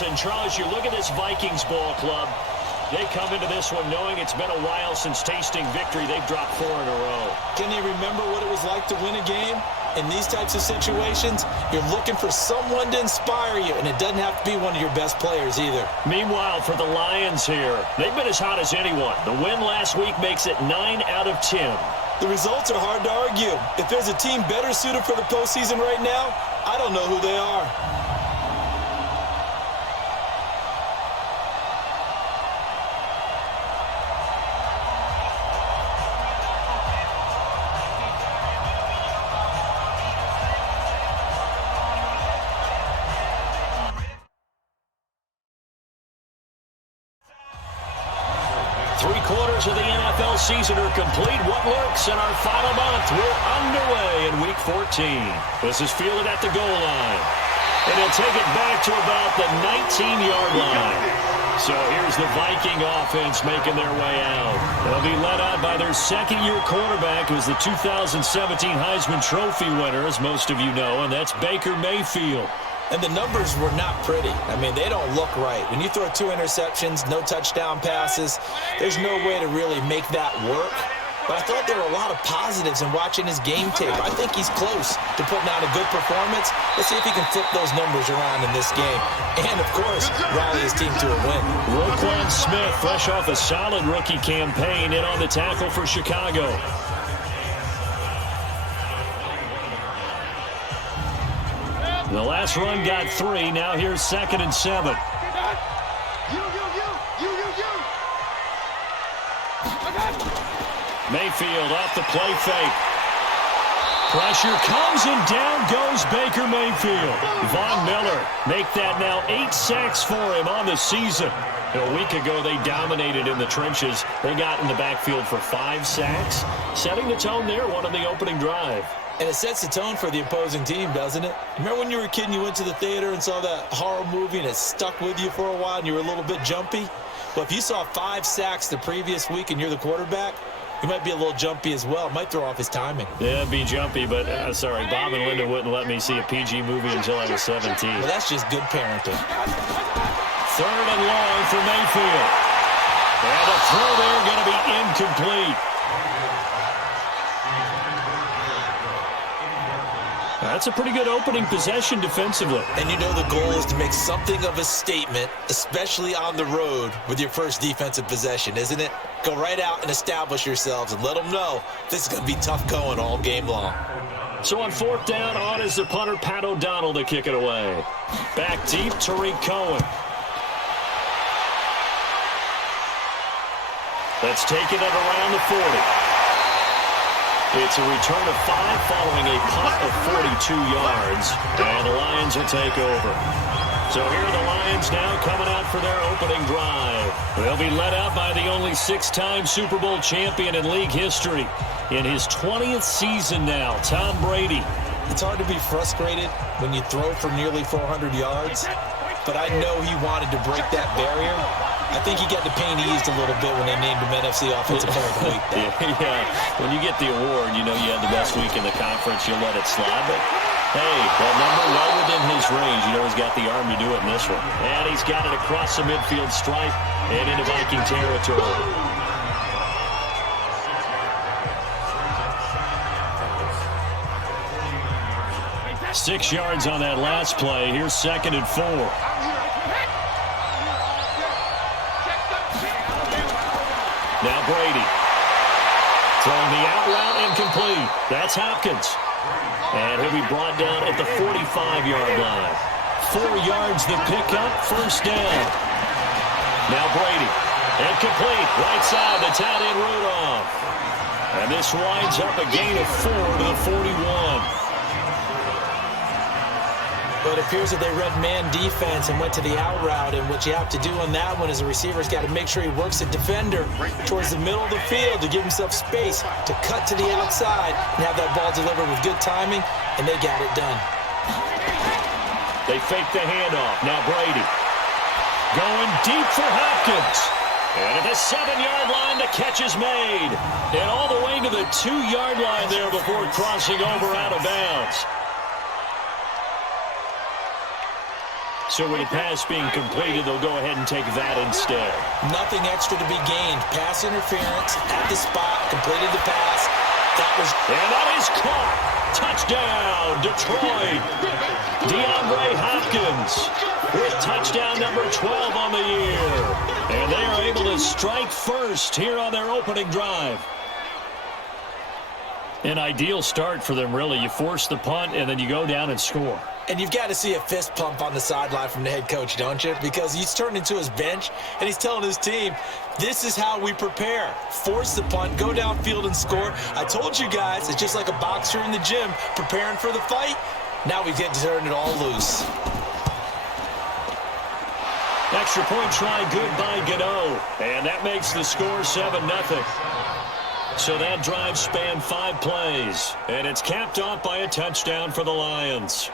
And Charles, you look at this Vikings ball club. They come into this one knowing it's been a while since tasting victory. They've dropped 4 in a row. Can you remember what it was like to win a game? In these types of situations, you're looking for someone to inspire you, and it doesn't have to be one of your best players either. Meanwhile, for the Lions here, they've been as hot as anyone. The win last week makes it 9 out of 10. The results are hard to argue. If there's a team better suited for the postseason right now, I don't know who they are. 3 quarters of the NFL season are complete. What lurks in our final month? We're underway in Week 14. This is fielded at the goal line. And he'll take it back to about the 19-yard line. So here's the Viking offense making their way out. They'll be led out by their second-year quarterback, who was the 2017 Heisman Trophy winner, as most of you know, and that's Baker Mayfield. And the numbers were not pretty. I mean, they don't look right. When you throw 2 interceptions, no touchdown passes, there's no way to really make that work. But I thought there were a lot of positives in watching his game tape. I think he's close to putting out a good performance. Let's see if he can flip those numbers around in this game. And, of course, rally his team to a win. Roquan Smith, fresh off a solid rookie campaign, in on the tackle for Chicago. The last run got 3. Now here's 2nd and 7. Mayfield off the play fake. Pressure comes, and down goes Baker Mayfield. Von Miller make that now 8 sacks for him on the season. A week ago, they dominated in the trenches. They got in the backfield for 5 sacks, setting the tone there, one on the opening drive. And it sets the tone for the opposing team, doesn't it? Remember when you were a kid and you went to the theater and saw that horror movie and it stuck with you for a while and you were a little bit jumpy? Well, if you saw 5 sacks the previous week and you're the quarterback, you might be a little jumpy as well. It might throw off his timing. Yeah, it'd be jumpy, but sorry, Bob and Linda wouldn't let me see a PG movie until I was 17. Well, that's just good parenting. 3rd and long for Mayfield. And the throw there going to be incomplete. That's a pretty good opening possession defensively. And you know the goal is to make something of a statement, especially on the road with your first defensive possession, isn't it? Go right out and establish yourselves and let them know this is going to be tough going all game long. So on 4th down, on is the punter, Pat O'Donnell, to kick it away. Back deep, Tariq Cohen. Let's take it at around the 40. It's a return of 5 following a punt of 42 yards. And the Lions will take over. So here are the Lions now coming out for their opening drive. They'll be led out by the only 6-time Super Bowl champion in league history. In his 20th season now, Tom Brady. It's hard to be frustrated when you throw for nearly 400 yards. But I know he wanted to break that barrier. I think he got the pain eased a little bit when they named him NFC Offensive Player of the Week. Yeah, when you get the award, you know you had the best week in the conference, you'll let it slide. But, hey, that number well within his range. You know he's got the arm to do it in this one. And he's got it across the midfield stripe and into Viking territory. Six yards on that last play. Here's 2nd and 4. Now Brady. Throwing the out route incomplete. That's Hopkins. And he'll be brought down at the 45-yard line. 4 yards the pickup, 1st down. Now Brady. Incomplete. Right side, the tight end Rudolph. And this winds up a gain of 4 to the 41. But it appears that they read man defense and went to the out route, and what you have to do on that one is the receiver's got to make sure he works the defender towards the middle of the field to give himself space to cut to the outside and have that ball delivered with good timing, and they got it done. They fake the handoff. Now Brady going deep for Hopkins. And at the 7-yard line, the catch is made. And all the way to the 2-yard line there before crossing over out of bounds. So with the pass being completed, they'll go ahead and take that instead. Nothing extra to be gained. Pass interference at the spot, completed the pass. And that is caught. Touchdown, Detroit. DeAndre Hopkins with touchdown number 12 on the year. And they are able to strike first here on their opening drive. An ideal start for them, really. You force the punt, and then you go down and score. And you've got to see a fist pump on the sideline from the head coach, don't you? Because he's turned into his bench, and he's telling his team, this is how we prepare. Force the punt, go downfield and score. I told you guys, it's just like a boxer in the gym preparing for the fight. Now we get to turn it all loose. Extra point try, good by Gano. And that makes the score 7-0. So that drive spanned 5 plays, and it's capped off by a touchdown for the Lions.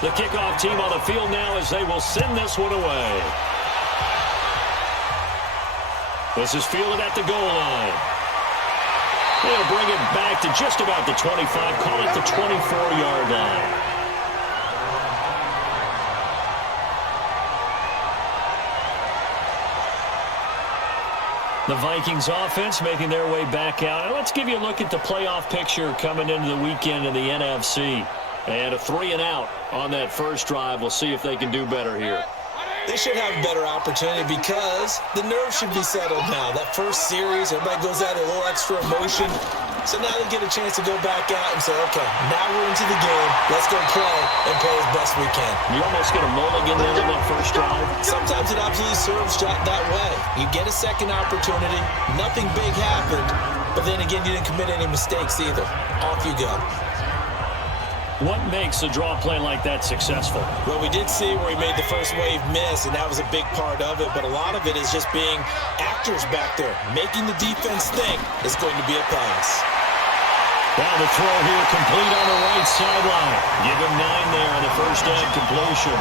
The kickoff team on the field now as they will send this one away. This is fielded at the goal line. They'll bring it back to just about the 25, call it the 24-yard line. The Vikings offense making their way back out. And let's give you a look at the playoff picture coming into the weekend in the NFC. And a 3-and-out on that first drive. We'll see if they can do better here. They should have a better opportunity because the nerves should be settled now. That first series, everybody goes out with a little extra emotion. So now they get a chance to go back out and say, okay, now we're into the game. Let's go play and play as best we can. You almost get a mulligan there in that first drive. Sometimes it absolutely serves that way. You get a second opportunity. Nothing big happened. But then again, you didn't commit any mistakes either. Off you go. What makes a draw play like that successful? Well, we did see where he made the first wave miss, and that was a big part of it. But a lot of it is just being actors back there, making the defense think it's going to be a pass. Now the throw here complete on the right sideline. Give him 9 there on the first down completion.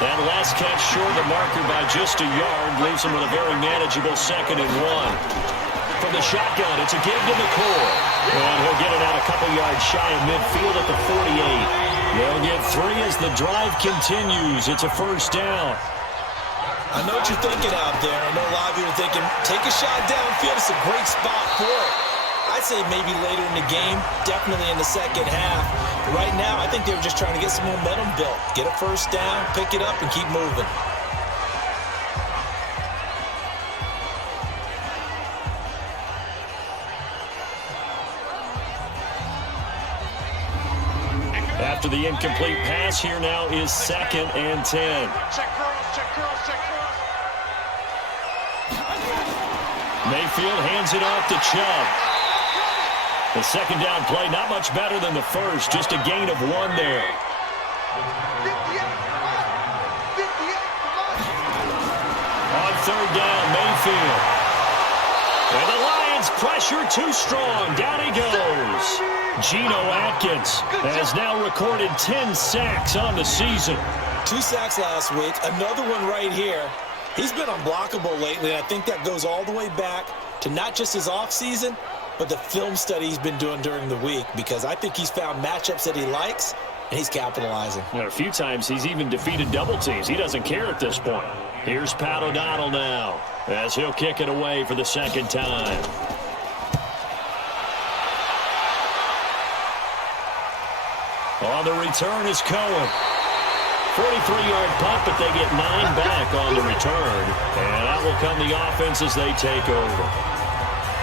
That last catch short the marker by just a yard leaves him with a very manageable 2nd and 1. From the shotgun, it's a give to McCoy. And he'll get it out a couple yards shy of midfield at the 48. They'll get 3 as the drive continues. It's a first down. I know what you're thinking out there. I know a lot of you are thinking, take a shot downfield. It's a great spot for it. I'd say maybe later in the game, definitely in the second half. But right now, I think they were just trying to get some momentum built. Get a first down, pick it up, and keep moving. After the incomplete pass, here now is 2nd and 10. Check cross. Mayfield hands it off to Chubb. The second down play, not much better than the first, just a gain of 1 there. On 3rd down, Mayfield. And the Lions pressure too strong. Down he goes. Geno Atkins has now recorded 10 sacks on the season. 2 sacks last week, another one right here. He's been unblockable lately, and I think that goes all the way back to not just his offseason, but the film study he's been doing during the week, because I think he's found matchups that he likes, and he's capitalizing. And a few times he's even defeated double teams. He doesn't care at this point. Here's Pat O'Donnell now, as he'll kick it away for the 2nd time. On the return is Cohen. 43-yard punt, but they get 9 back on the return. And out will come the offense as they take over.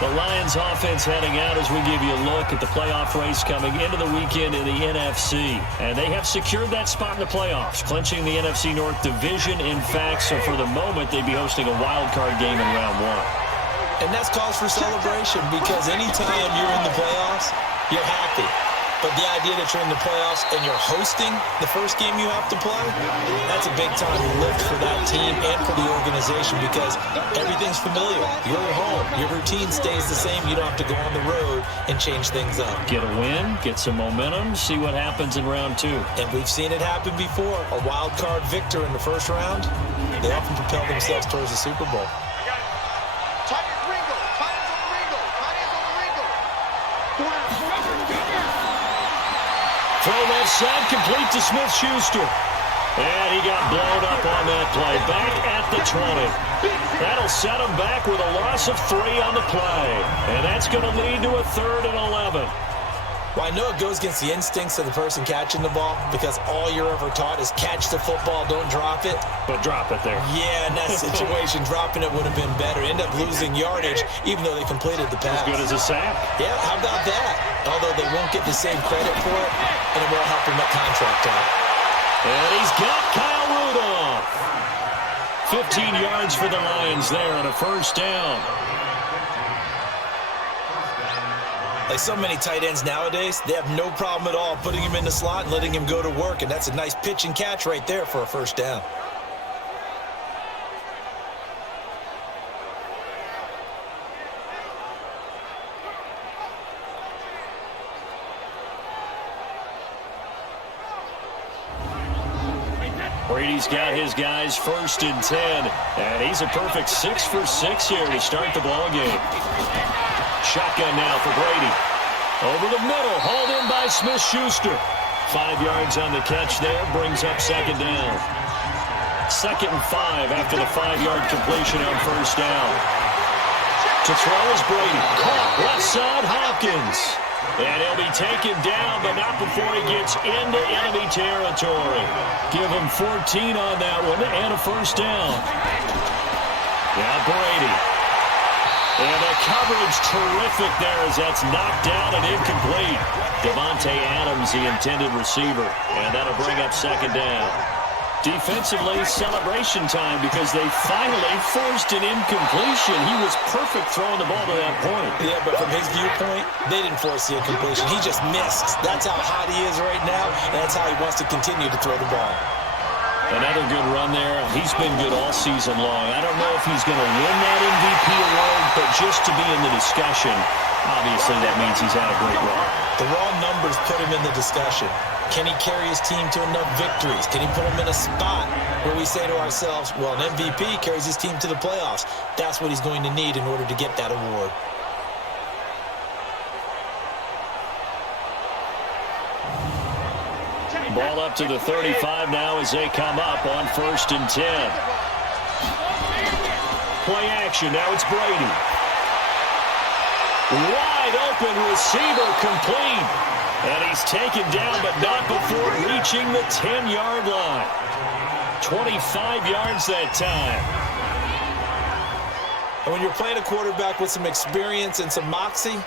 The Lions offense heading out as we give you a look at the playoff race coming into the weekend in the NFC. And they have secured that spot in the playoffs, clinching the NFC North division. In fact, so for the moment, they'd be hosting a wild card game in round 1. And that's cause for celebration, because anytime you're in the playoffs, you're happy. But the idea that you're in the playoffs and you're hosting the first game you have to play, that's a big-time lift for that team and for the organization because everything's familiar. You're at home. Your routine stays the same. You don't have to go on the road and change things up. Get a win, get some momentum, see what happens in round 2. And we've seen it happen before. A wild card victor in the first round, they often propel themselves towards the Super Bowl. Throw left side, complete to Smith-Schuster. And he got blown up on that play. Back at the 20. That'll set him back with a loss of 3 on the play. And that's going to lead to a 3rd and 11. Well, I know it goes against the instincts of the person catching the ball because all you're ever taught is catch the football, don't drop it. But drop it there. Yeah, in that situation, dropping it would have been better. End up losing yardage even though they completed the pass. As good as a sack. Yeah, how about that? Although they won't get the same credit for it, and it won't help him at contract time. And he's got Kyle Rudolph. 15 yards for the Lions there on a first down. Like so many tight ends nowadays, they have no problem at all putting him in the slot and letting him go to work, and that's a nice pitch and catch right there for a first down. Brady's got his guys 1st and 10, and he's a perfect 6 for 6 here to start the ball game. Shotgun now for Brady. Over the middle, hauled in by Smith-Schuster. 5 yards on the catch there, brings up 2nd down. 2nd and 5 after the 5-yard completion on first down. To throw is Brady. Caught left side, Hopkins. And he'll be taken down, but not before he gets into enemy territory. Give him 14 on that one and a first down. Now Brady. And the coverage terrific there as that's knocked down and incomplete. Devontae Adams, the intended receiver. And that'll bring up 2nd down. Defensively, celebration time because they finally forced an incompletion. He was perfect throwing the ball to that point. Yeah, but from his viewpoint, they didn't force the incompletion. He just missed. That's how hot he is right now, and that's how he wants to continue to throw the ball. Another good run there. He's been good all season long. I don't know if he's going to win that MVP award, but just to be in the discussion, obviously that means he's had a great run. The raw numbers put him in the discussion. Can he carry his team to enough victories? Can he put them in a spot where we say to ourselves, well, an MVP carries his team to the playoffs. That's what he's going to need in order to get that award. Ball up to the 35 now as they come up on 1st and 10. Play action. Now it's Brady. Wide open receiver complete. And he's taken down, but not before reaching the 10-yard line. 25 yards that time. And when you're playing a quarterback with some experience and some moxie,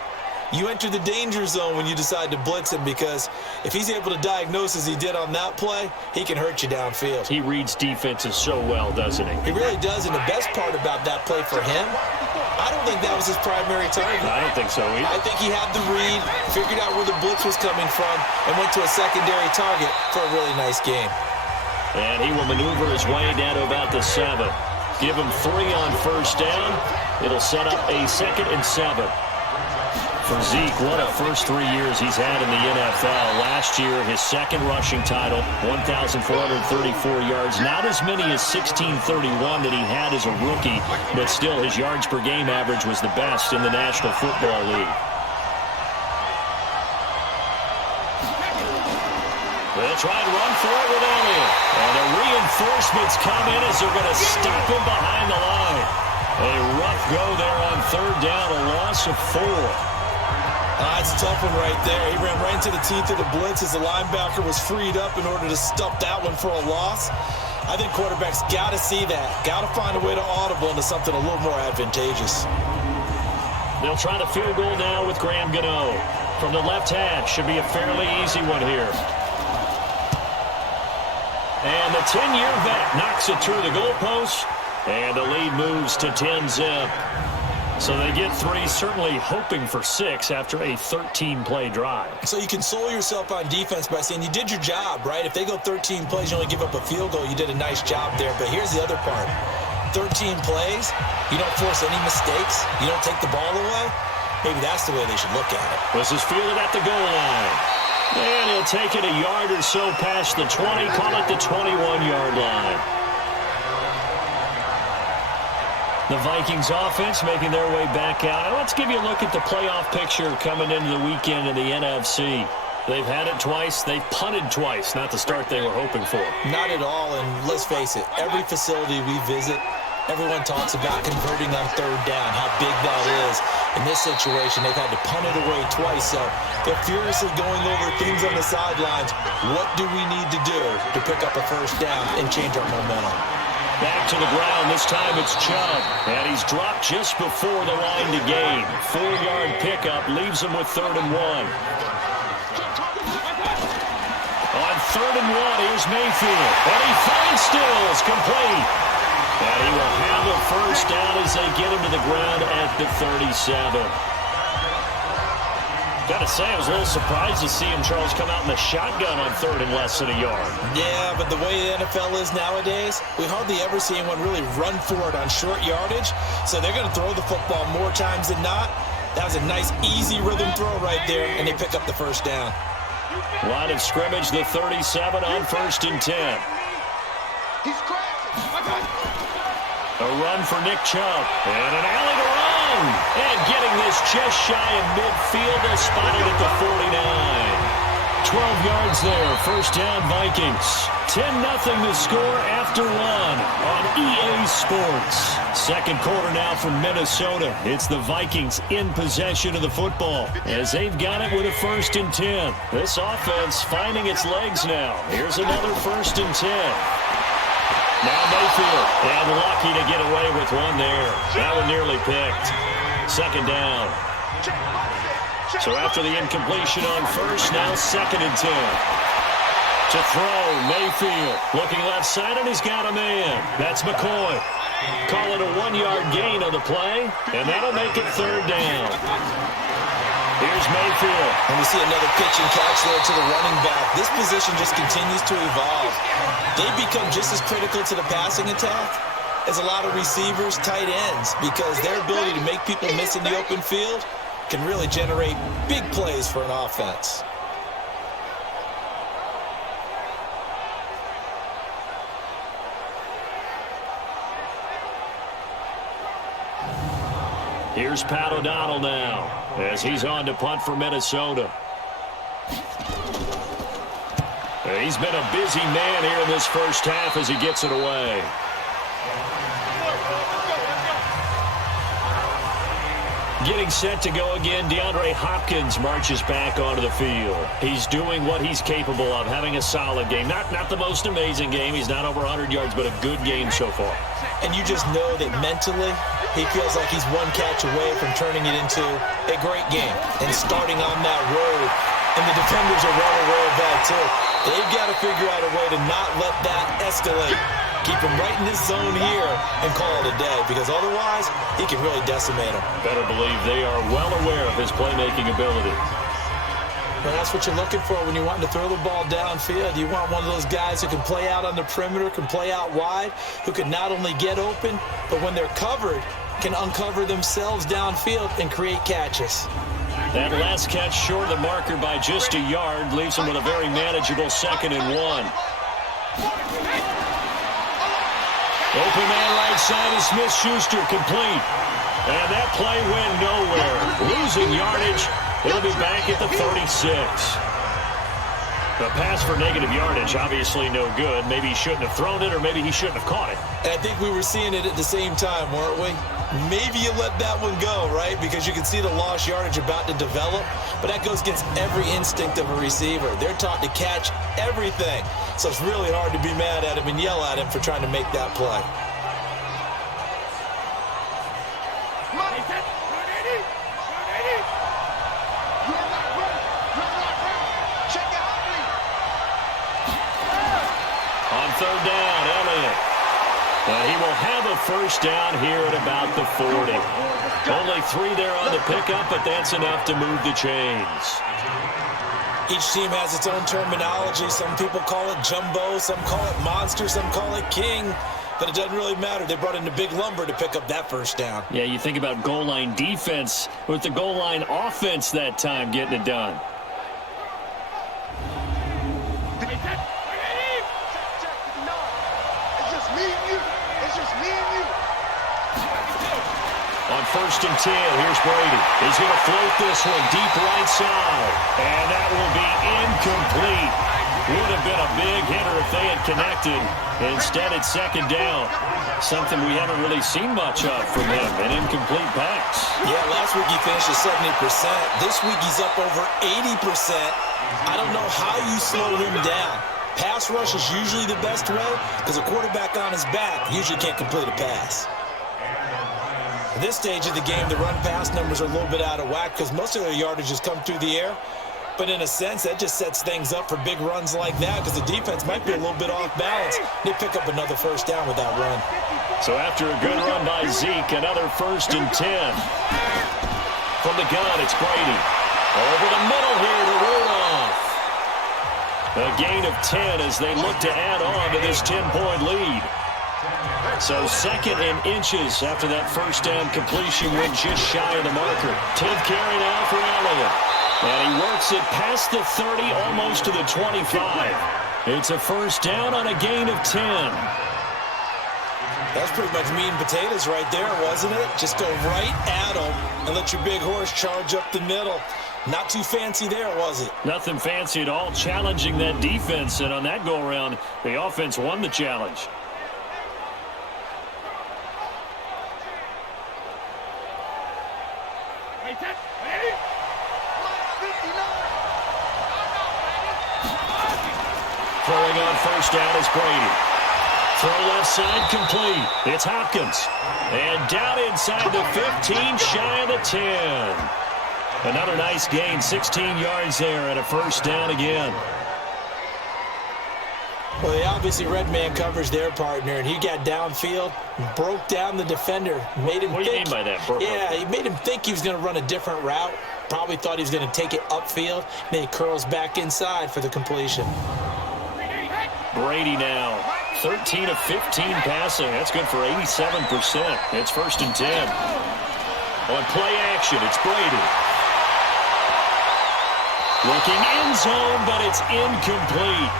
you enter the danger zone when you decide to blitz him because if he's able to diagnose as he did on that play, he can hurt you downfield. He reads defenses so well, doesn't he? He really does, and the best part about that play for him, I don't think that was his primary target. I don't think so either. I think he had the read, figured out where the blitz was coming from, and went to a secondary target for a really nice game. And he will maneuver his way down to about the 7. Give him 3 on first down. It'll set up a 2nd and 7. For Zeke, what a first 3 years he's had in the NFL. Last year, his 2nd rushing title, 1,434 yards. Not as many as 1,631 that he had as a rookie, but still his yards per game average was the best in the National Football League. They'll try and run for it with Elliott. And the reinforcements come in as they're going to stop him behind the line. A rough go there on 3rd down, a loss of 4. That's a tough one right there. He ran right into the teeth of the blitz as the linebacker was freed up in order to stop that one for a loss. I think quarterbacks got to see that. Got to find a way to audible into something a little more advantageous. They'll try the field goal now with Graham Gano. From the left hash, should be a fairly easy one here. And the 10-year vet knocks it through the goalpost. And the lead moves to 10-zip. So they get 3, certainly hoping for 6 after a 13-play drive. So you console yourself on defense by saying you did your job, right? If they go 13 plays, you only give up a field goal, you did a nice job there. But here's the other part. 13 plays, you don't force any mistakes, you don't take the ball away. Maybe that's the way they should look at it. This is fielded at the goal line. And he'll take it a yard or so past the 20, call it the 21-yard line. The Vikings offense making their way back out. Now let's give you a look at the playoff picture coming into the weekend in the NFC. They've had it twice. They've punted twice. Not the start they were hoping for. Not at all, and let's face it, every facility we visit, everyone talks about converting on third down, how big that is. In this situation, they've had to punt it away twice, so they're furiously going over things on the sidelines. What do we need to do to pick up a first down and change our momentum? Back to the ground. This time it's Chubb. And he's dropped just before the line to gain. 4-yard pickup leaves him with 3rd and 1. On 3rd and 1, here's Mayfield. And he finds Stills, complete. And he will have a first down as they get him to the ground at the 37. Got to say, I was a little surprised to see him, Charles, come out in the shotgun on 3rd and less than a yard. Yeah, but the way the NFL is nowadays, we hardly ever see anyone really run for it on short yardage. So they're going to throw the football more times than not. That was a nice, easy rhythm throw right there, and they pick up the first down. Line of scrimmage, the 37 on 1st and 10. He's crashing. A run for Nick Chubb. And an alley to run. And getting this just shy of midfield. They'll spot it at the 49. 12 yards there. First down, Vikings. 10-0 the score after 1 on EA Sports. Second quarter now from Minnesota. It's the Vikings in possession of the football as they've got it with a 1st and 10. This offense finding its legs now. Here's another 1st and 10. Now Mayfield, and lucky to get away with one there. That one nearly picked. 2nd down. So after the incompletion on 1st, now 2nd and 10. To throw, Mayfield. Looking left side, and he's got a man. That's McCoy. Call it a 1-yard gain on the play, and that'll make it 3rd down. Here's Mayfield. And we see another pitch and catch there to the running back. This position just continues to evolve. They become just as critical to the passing attack as a lot of receivers, tight ends, because their ability to make people miss in the open field can really generate big plays for an offense. Here's Pat O'Donnell now as he's on to punt for Minnesota. He's been a busy man here in this first half as he gets it away. Getting set to go again, DeAndre Hopkins marches back onto the field. He's doing what he's capable of, having a solid game. Not the most amazing game. He's not over 100 yards, but a good game so far. And you just know that mentally, he feels like he's one catch away from turning it into a great game and starting on that road. And the defenders are well aware of that, too. They've got to figure out a way to not let that escalate. Keep him right in this zone here and call it a day, because otherwise he can really decimate him. Better believe they are well aware of his playmaking ability. Well, that's what you're looking for when you want to throw the ball downfield. You want one of those guys who can play out on the perimeter, can play out wide, who can not only get open, but when they're covered, can uncover themselves downfield and create catches. That last catch short of the marker by just a yard leaves him with a very manageable 2nd and 1. Open man right side is Smith-Schuster, complete. And that play went nowhere. Losing yardage. He'll be back at the 36. A pass for negative yardage, obviously no good. Maybe he shouldn't have thrown it, or maybe he shouldn't have caught it. And I think we were seeing it at the same time, weren't we? Maybe you let that one go, right? Because you can see the lost yardage about to develop. But that goes against every instinct of a receiver. They're taught to catch everything. So it's really hard to be mad at him and yell at him for trying to make that play. On 3rd down, Elliott. And he will have a first down here at about the 40. Only 3 there on the pickup, but that's enough to move the chains. Each team has its own terminology. Some people call it jumbo, some call it monster, some call it king. But it doesn't really matter. They brought in the big lumber to pick up that first down. Yeah, you think about goal line defense with the goal line offense that time getting it done. On 1st and 10, here's Brady. He's going to float this one deep right side. And that will be incomplete. Would have been a big hitter if they had connected. Instead, it's 2nd down. Something we haven't really seen much of from him, an incomplete pass. Yeah, last week he finished at 70%. This week he's up over 80%. I don't know how you slow him down. Pass rush is usually the best way because a quarterback on his back usually can't complete a pass. At this stage of the game, the run-pass numbers are a little bit out of whack because most of their yardage has come through the air. But in a sense, that just sets things up for big runs like that because the defense might be a little bit off balance. They pick up another first down with that run. So after a good run by Zeke, another 1st and 10. From the gun, it's Brady. Over the middle here to Rudolph. A gain of 10 as they look to add on to this 10-point lead. So 2nd and inches after that first down completion went just shy of the marker. 10th carry now for Elliott. And he works it past the 30, almost to the 25. It's a first down on a gain of 10. That's pretty much meat and potatoes right there, wasn't it? Just go right at them and let your big horse charge up the middle. Not too fancy there, was it? Nothing fancy at all, challenging that defense. And on that go-around, the offense won the challenge. Throwing on first down is Brady. Throw left side complete. It's Hopkins. And down inside the 15, shy of the 10. Another nice gain, 16 yards there and a first down again. Well, they obviously red man covers their partner, and he got downfield, broke down the defender, made him think. What do you mean by that? Yeah, he made him think he was going to run a different route. Probably thought he was going to take it upfield. Then he curls back inside for the completion. Brady now, 13 of 15 passing. That's good for 87%. It's 1st and 10. On play action, it's Brady. Looking end zone, but it's incomplete.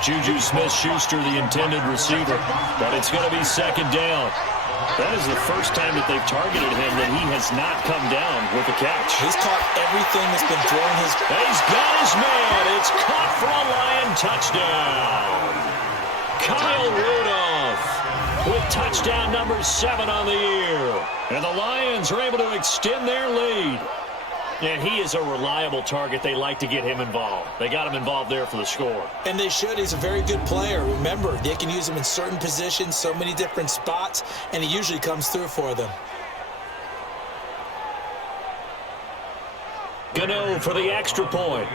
Juju Smith-Schuster, the intended receiver, but it's going to be 2nd down. That is the first time that they've targeted him that he has not come down with a catch. He's caught everything that's been thrown his... He's got his man. It's caught for a Lion touchdown. Kyle Rudolph with touchdown number 7 on the year. And the Lions are able to extend their lead. And he is a reliable target. They like to get him involved. They got him involved there for the score. And they should. He's a very good player. Remember, they can use him in certain positions, so many different spots, and he usually comes through for them. Gano for the extra point.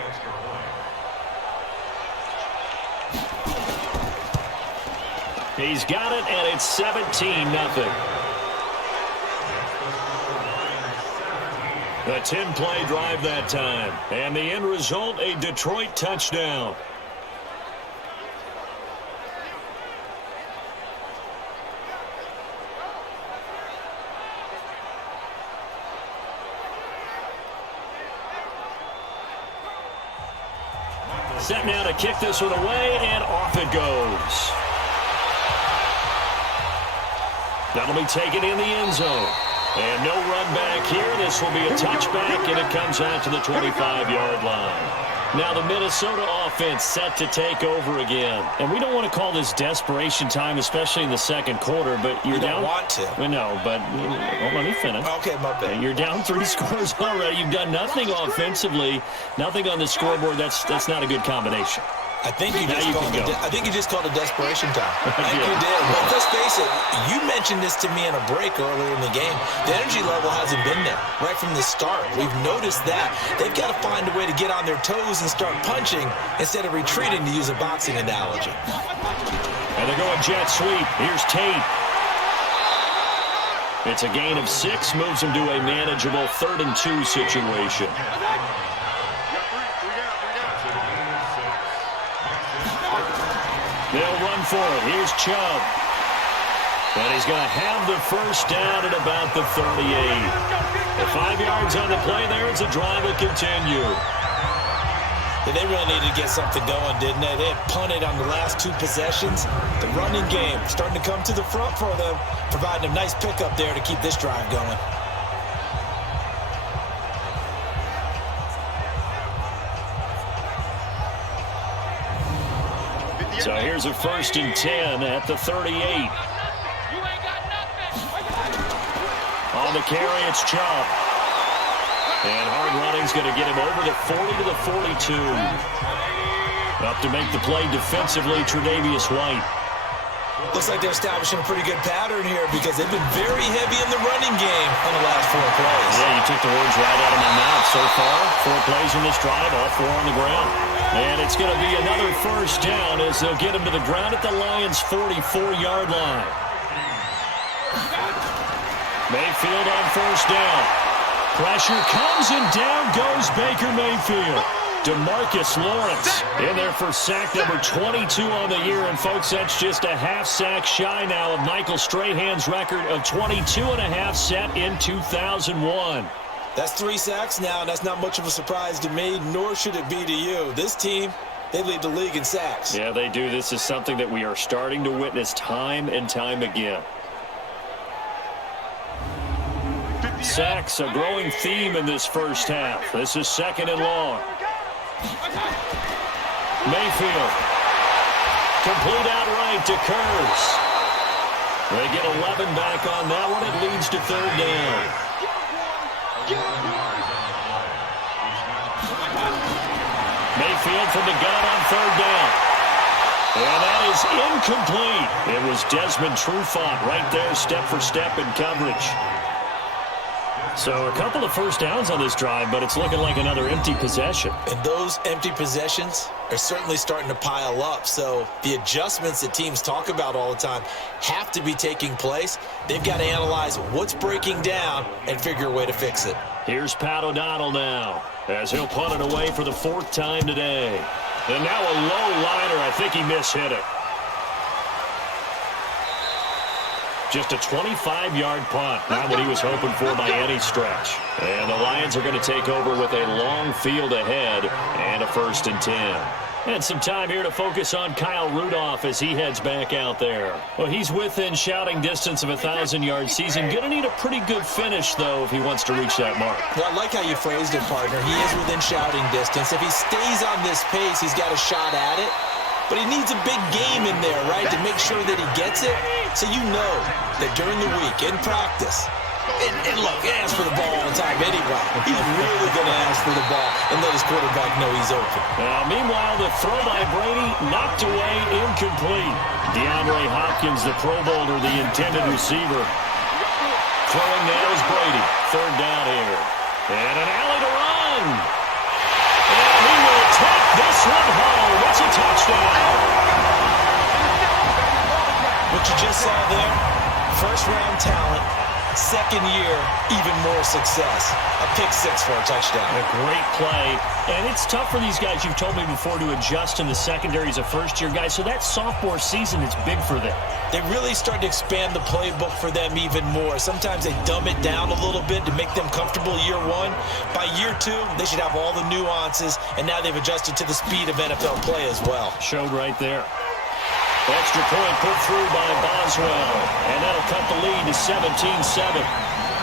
He's got it, and it's 17-0. A 10-play drive that time. And the end result, a Detroit touchdown. Set now to kick this one away, and off it goes. That'll be taken in the end zone. And no run back here. This will be a touchback, and it comes out to the 25-yard line. Now the Minnesota offense set to take over again. And we don't want to call this desperation time, especially in the second quarter, but you're down. You don't want to. Well, no, but let me finish. Okay, my bad. You're down 3 scores already. You've done nothing offensively, nothing on the scoreboard. That's not a good combination. I think you just called it desperation time. I think you did. But let's face it, you mentioned this to me in a break earlier in the game. The energy level hasn't been there right from the start. We've noticed that. They've got to find a way to get on their toes and start punching instead of retreating, to use a boxing analogy. And they're going jet sweep. Here's Tate. It's a gain of 6, moves them to a manageable 3rd and 2 situation. They'll run for it. Here's Chubb. And he's going to have the first down at about the 38. The 5 yards on the play there as the drive will continue. They really needed to get something going, didn't they? They had punted on the last 2 possessions. The running game starting to come to the front for them, providing a nice pickup there to keep this drive going. So here's a 1st and 10 at the 38. On the carry, it's Chubb. And hard running's going to get him over the 40 to the 42. Up to make the play defensively, Tre'Davious White. Looks like they're establishing a pretty good pattern here because they've been very heavy in the running game on the last 4 plays. Yeah, you took the words right out of my mouth. So far, 4 plays in this drive, all 4 on the ground. And it's going to be another first down as they'll get him to the ground at the Lions' 44-yard line. Mayfield on first down. Pressure comes and down goes Baker Mayfield. DeMarcus Lawrence in there for sack number 22 on the year. And, folks, that's just a half sack shy now of Michael Strahan's record of 22.5 set in 2001. That's 3 sacks now, and that's not much of a surprise to me, nor should it be to you. This team, they lead the league in sacks. Yeah, they do. This is something that we are starting to witness time and time again. Sacks, a growing theme in this first half. This is 2nd and long. Mayfield. Complete outright to Kurz. They get 11 back on that one. It leads to 3rd down. Mayfield from the gun on 3rd down. And that is incomplete. It was Desmond Trufant right there, step for step in coverage. So a couple of first downs on this drive, but it's looking like another empty possession. And those empty possessions are certainly starting to pile up. So the adjustments that teams talk about all the time have to be taking place. They've got to analyze what's breaking down and figure a way to fix it. Here's Pat O'Donnell now as he'll punt it away for the 4th time today. And now a low liner. I think he mishit it. Just a 25-yard punt. Not what he was hoping for by any stretch. And the Lions are going to take over with a long field ahead and a 1st and 10. And some time here to focus on Kyle Rudolph as he heads back out there. Well, he's within shouting distance of a 1,000-yard season. Going to need a pretty good finish, though, if he wants to reach that mark. Well, I like how you phrased it, partner. He is within shouting distance. If he stays on this pace, he's got a shot at it. But he needs a big game in there, right, to make sure that he gets it. So you know that during the week, in practice, and look, he asks for the ball all the time anyway. He's really going to ask for the ball and let his quarterback know he's open. Meanwhile, the throw by Brady knocked away, incomplete. DeAndre Hopkins, the Pro Bowler, the intended receiver. Throwing now is Brady. 3rd down here. And an alley to run. And he will take this one home. It's a touchdown. What you just saw there, first-round talent, 2nd year, even more success. A pick 6 for a touchdown. A great play. And it's tough for these guys, you've told me before, to adjust in the secondary as a first-year guy. So that sophomore season is big for them. They really start to expand the playbook for them even more. Sometimes they dumb it down a little bit to make them comfortable year 1. By year 2, they should have all the nuances, and now they've adjusted to the speed of NFL play as well. Showed right there. Extra point put through by Boswell, and that'll cut the lead to 17-7.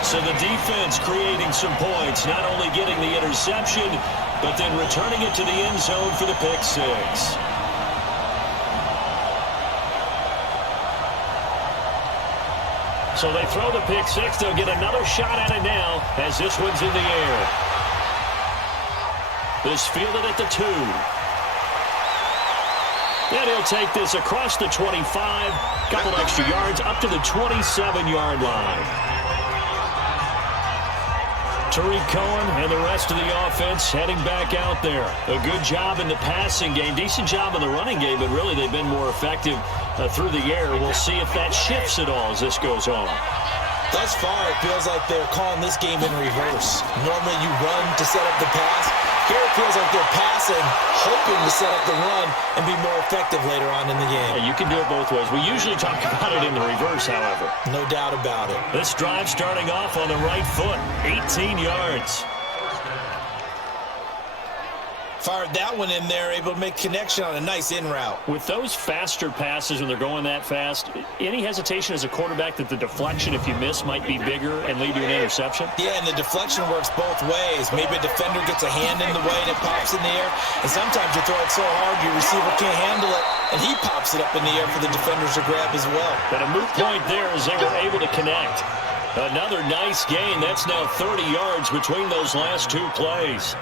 So the defense creating some points, not only getting the interception, but then returning it to the end zone for the pick 6. So they throw the pick 6. They'll get another shot at it now as this one's in the air. This fielded at the 2. And he'll take this across the 25, couple extra yards, up to the 27-yard line. Tariq Cohen and the rest of the offense heading back out there. A good job in the passing game, decent job in the running game, but really they've been more effective through the air. We'll see if that shifts at all as this goes on. Thus far, it feels like they're calling this game in reverse. Normally you run to set up the pass. Here it feels like they're passing, hoping to set up the run and be more effective later on in the game. Yeah, you can do it both ways. We usually talk about it in the reverse, however. No doubt about it. This drive starting off on the right foot, 18 yards. Fired that one in there, able to make connection on a nice in route. With those faster passes when they're going that fast, any hesitation as a quarterback that the deflection, if you miss, might be bigger and lead to an interception? Yeah, and the deflection works both ways. Maybe a defender gets a hand in the way and it pops in the air, and sometimes you throw it so hard your receiver can't handle it, and he pops it up in the air for the defenders to grab as well. But a moot point there as they were able to connect. Another nice gain. That's now 30 yards between those last two plays.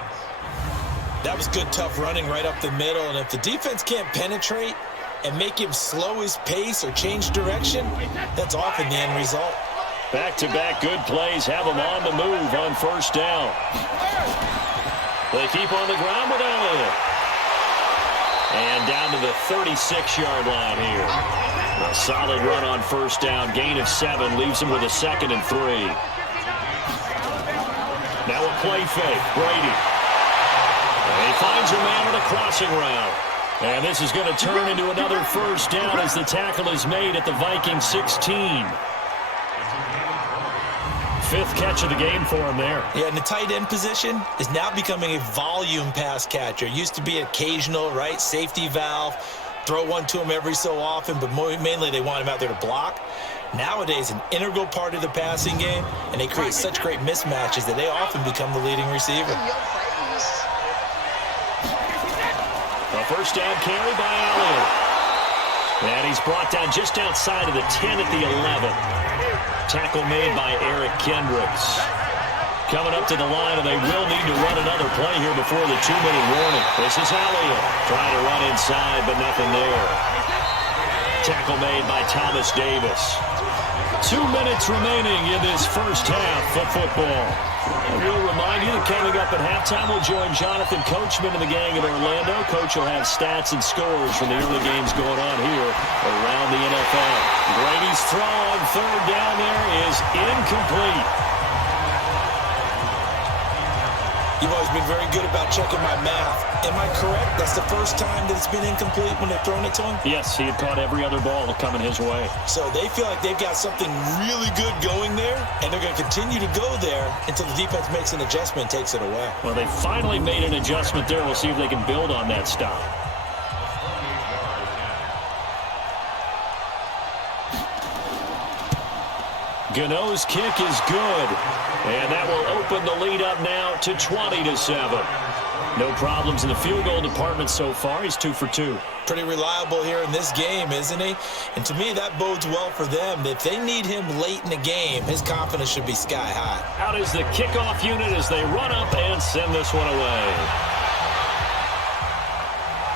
That was good, tough running right up the middle. And if the defense can't penetrate and make him slow his pace or change direction, that's often the end result. Back-to-back good plays have them on the move on first down. They keep on the ground with Elliott. And down to the 36-yard line here. A solid run on first down. Gain of 7 leaves him with a 2nd and 3. Now a play fake. Brady. And he finds a man with a crossing route. And this is going to turn into another first down as the tackle is made at the Vikings 16. 5th catch of the game for him there. Yeah, and the tight end position is now becoming a volume pass catcher. Used to be occasional, right? Safety valve. Throw one to him every so often, but mainly they want him out there to block. Nowadays, an integral part of the passing game, and they create such great mismatches that they often become the leading receiver. A first down carry by Elliott. And he's brought down just outside of the 10 at the 11. Tackle made by Eric Kendricks. Coming up to the line, and they will need to run another play here before the 2-minute warning. This is Elliott trying to run inside, but nothing there. Tackle made by Thomas Davis. 2 minutes remaining in this first half of football. And we'll remind you that coming up at halftime, we'll join Jonathan Coachman and the gang in Orlando. Coach will have stats and scores from the early games going on here around the NFL. Brady's throw on third down there is incomplete. You've always been very good about checking my math. Am I correct? That's the first time that it's been incomplete when they've thrown it to him? Yes, he had caught every other ball coming his way. So they feel like they've got something really good going there, and they're going to continue to go there until the defense makes an adjustment and takes it away. Well, they finally made an adjustment there. We'll see if they can build on that stop. Gano's kick is good. And that will open the lead up now to 20-7. No problems in the field goal department so far. He's 2 for 2. Pretty reliable here in this game, isn't he? And to me, that bodes well for them. If they need him late in the game, his confidence should be sky high. Out is the kickoff unit as they run up and send this one away.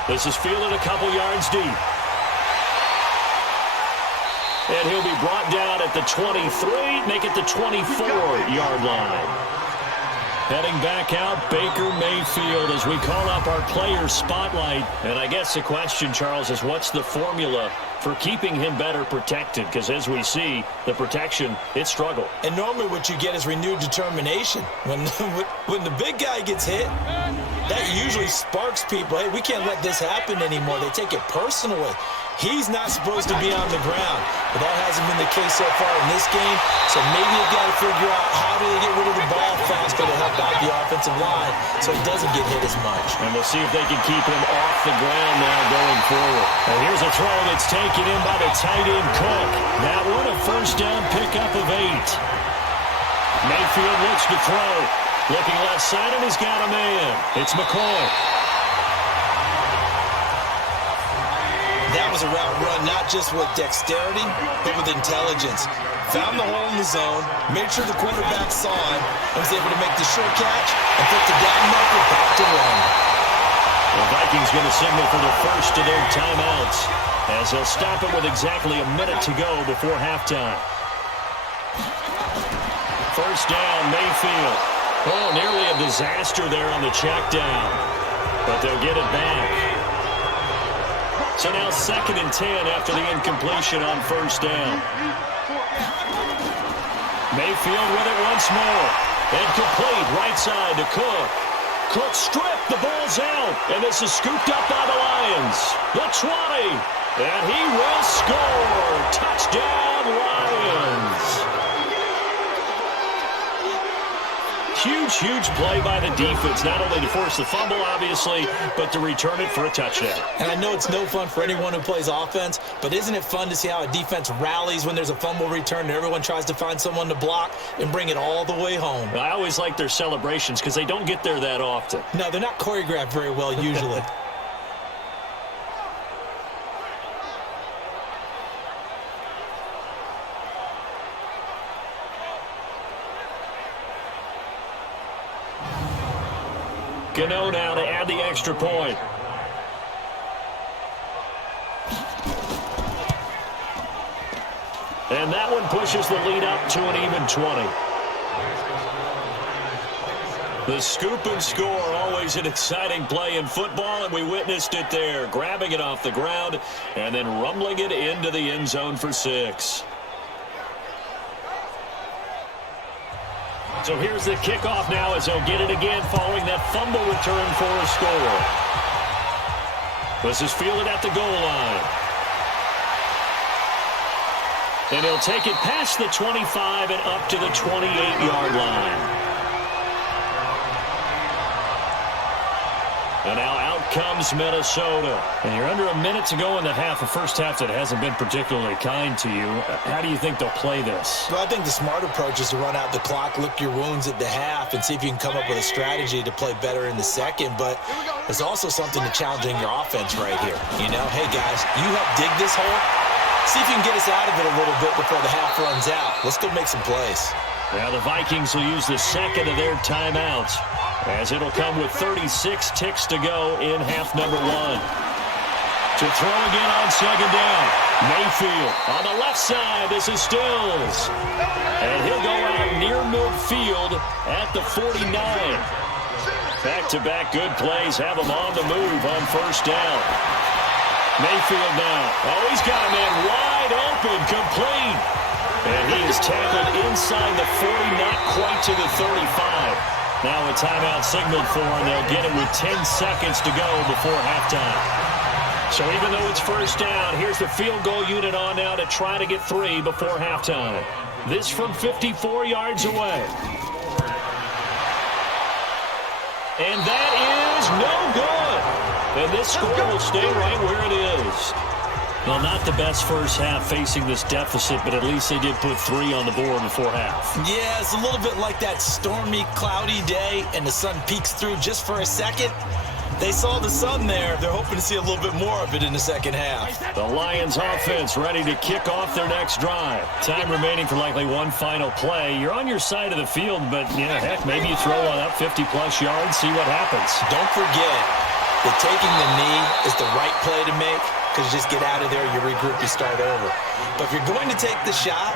This is fielded a couple yards deep. And he'll be brought down at the 23, make it the 24-yard line. Heading back out, Baker Mayfield as we call up our player spotlight. And I guess the question, Charles, is what's the formula for keeping him better protected? Because as we see, the protection, it struggled. And normally what you get is renewed determination. When the big guy gets hit, that usually sparks people. Hey, we can't let this happen anymore. They take it personally. He's not supposed to be on the ground, but that hasn't been the case so far in this game. So maybe you've got to figure out how do they get rid of the ball faster to help out the offensive line so he doesn't get hit as much. And we'll see if they can keep him off the ground now going forward. And here's a throw that's taken in by the tight end Cook. That one a first down pickup of 8. Mayfield looks to throw. Looking left side, and he's got a man. It's McCoy. That was a route run, not just with dexterity, but with intelligence. Found the hole in the zone, made sure the quarterback saw him, and was able to make the short catch and put the down marker back to run. The Vikings going to signal for the first of their timeouts as they'll stop it with exactly a minute to go before halftime. First down, Mayfield. Oh, nearly a disaster there on the check down, but they'll get it back. So now 2nd and 10 after the incompletion on first down. Mayfield with it once more. And complete right side to Cook. Cook stripped. The ball's out. And this is scooped up by the Lions. The 20. And he will score. Touchdown, Lions. Huge, huge play by the defense, not only to force the fumble, obviously, but to return it for a touchdown. And I know it's no fun for anyone who plays offense, but isn't it fun to see how a defense rallies when there's a fumble return and everyone tries to find someone to block and bring it all the way home? I always like their celebrations because they don't get there that often. No, they're not choreographed very well usually. Gano now to add the extra point. And that one pushes the lead up to an even 20. The scoop and score, always an exciting play in football, and we witnessed it there, grabbing it off the ground and then rumbling it into the end zone for 6. So here's the kickoff now as they'll get it again following that fumble return for a score. This is fielded at the goal line. And he'll take it past the 25 and up to the 28-yard line. And now out comes Minnesota. And you're under a minute to go in the half, a first half that hasn't been particularly kind to you. How do you think they'll play this? Well, I think the smart approach is to run out the clock, lick your wounds at the half, and see if you can come up with a strategy to play better in the second. But there's also something to challenging your offense right here. You know, hey, guys, you help dig this hole. See if you can get us out of it a little bit before the half runs out. Let's go make some plays. Now the Vikings will use the second of their timeouts, as it'll come with 36 ticks to go in half number 1. To throw again on second down. Mayfield on the left side. This is Stills. And he'll go out near midfield at the 49. Back-to-back good plays have him on the move on first down. Mayfield now. Oh, he's got a man wide open, complete. And he is tackled inside the 40, not quite to the 35. Now a timeout signaled for, and they'll get it with 10 seconds to go before halftime. So even though it's first down, here's the field goal unit on now to try to get 3 before halftime. This from 54 yards away. And that is no good. And this score will stay right where it is. Well, not the best first half facing this deficit, but at least they did put 3 on the board before half. Yeah, it's a little bit like that stormy, cloudy day, and the sun peeks through just for a second. They saw the sun there. They're hoping to see a little bit more of it in the second half. The Lions offense ready to kick off their next drive. Time remaining for likely one final play. You're on your side of the field, but, heck, maybe you throw on up 50-plus yards, see what happens. Don't forget that taking the knee is the right play to make, because you just get out of there, you regroup, you start over. But if you're going to take the shot,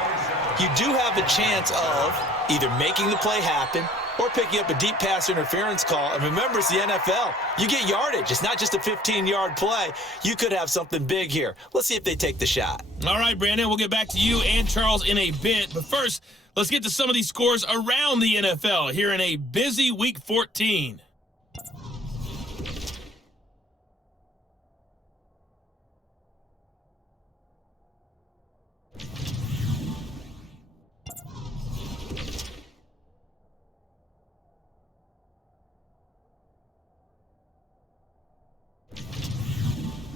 you do have a chance of either making the play happen or picking up a deep pass interference call. And remember, it's the NFL. You get yardage. It's not just a 15-yard play. You could have something big here. Let's see if they take the shot. All right, Brandon, we'll get back to you and Charles in a bit. But first, let's get to some of these scores around the NFL here in a busy Week 14.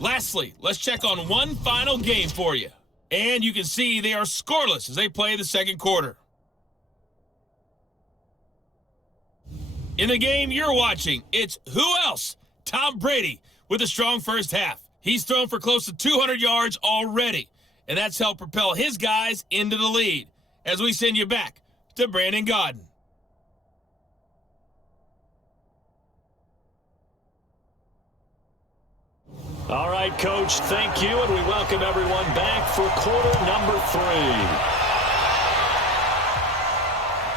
Lastly, let's check on one final game for you. And you can see they are scoreless as they play the second quarter. In the game you're watching, it's who else? Tom Brady with a strong first half. He's thrown for close to 200 yards already, and that's helped propel his guys into the lead. As we send you back to Brandon Godden. All right, Coach, thank you, and we welcome everyone back for quarter number 3.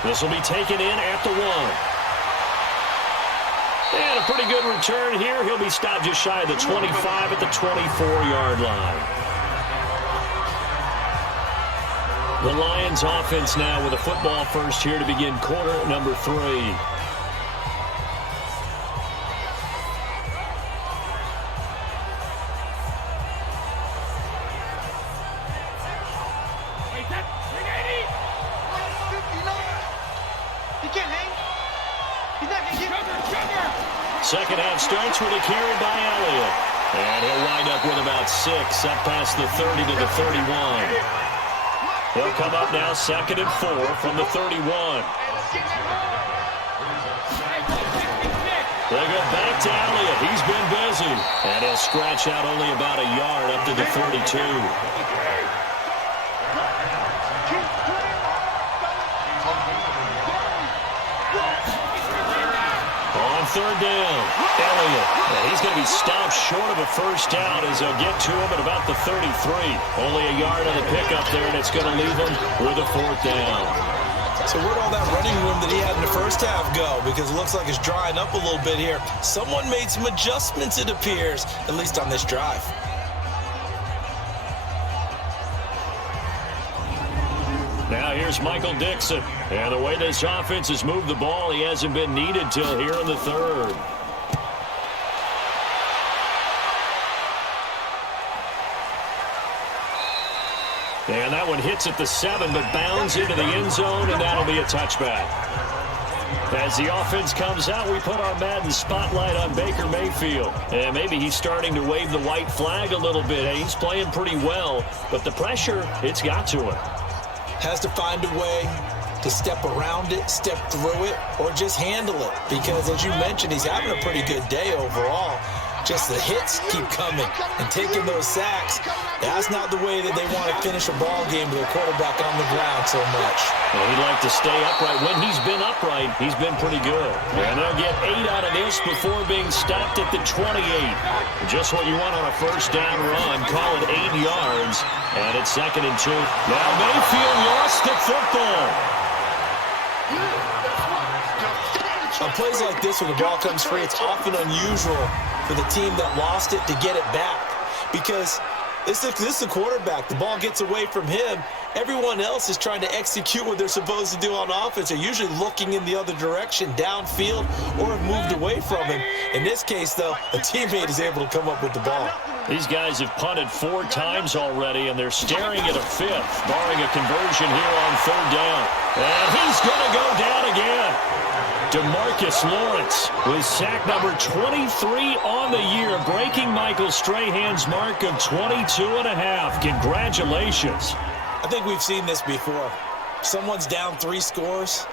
This will be taken in at the 1. And a pretty good return here. He'll be stopped just shy of the 25 at the 24-yard line. The Lions offense now with a football first here to begin quarter number 3. Second half starts with a carry by Elliott. And he'll wind up with about 6 up past the 30 to the 31. He'll come up now 2nd and 4 from the 31. They'll go back to Elliott. He's been busy. And he'll scratch out only about a yard up to the 32. On 3rd down, Elliott. He's going to be stopped short of a first down as they'll get to him at about the 33. Only a yard on the pickup there, and it's going to leave him with a 4th down. So where'd all that running room that he had in the first half go? Because it looks like it's drying up a little bit here. Someone made some adjustments, it appears, at least on this drive. Now here's Michael Dixon. And the way this offense has moved the ball, he hasn't been needed till here in the 3rd. And that one hits at the 7, but bounds into the end zone, and that'll be a touchback. As the offense comes out, we put our Madden spotlight on Baker Mayfield. And maybe he's starting to wave the white flag a little bit. He's playing pretty well, but the pressure, it's got to him. Has to find a way to step around it, step through it, or just handle it. Because, as you mentioned, he's having a pretty good day overall. Just the hits keep coming and taking those sacks. That's not the way that they want to finish a ball game with a quarterback on the ground so much. Well, he'd like to stay upright. When he's been upright, he's been pretty good. And they'll get 8 out of this before being stopped at the 28. Just what you want on a first down run. Call it 8 yards. And it's 2nd and 2. Now Mayfield lost the football. On plays like this, when the ball comes free, it's often unusual for the team that lost it to get it back. Because this is the quarterback. The ball gets away from him. Everyone else is trying to execute what they're supposed to do on offense. They're usually looking in the other direction, downfield, or have moved away from him. In this case, though, a teammate is able to come up with the ball. These guys have punted 4 times already, and they're staring at a 5th, barring a conversion here on 3rd down. And he's going to go down again. DeMarcus Lawrence with sack number 23 on the year, breaking Michael Strahan's mark of 22.5. Congratulations. I think we've seen this before. Someone's down 3 scores.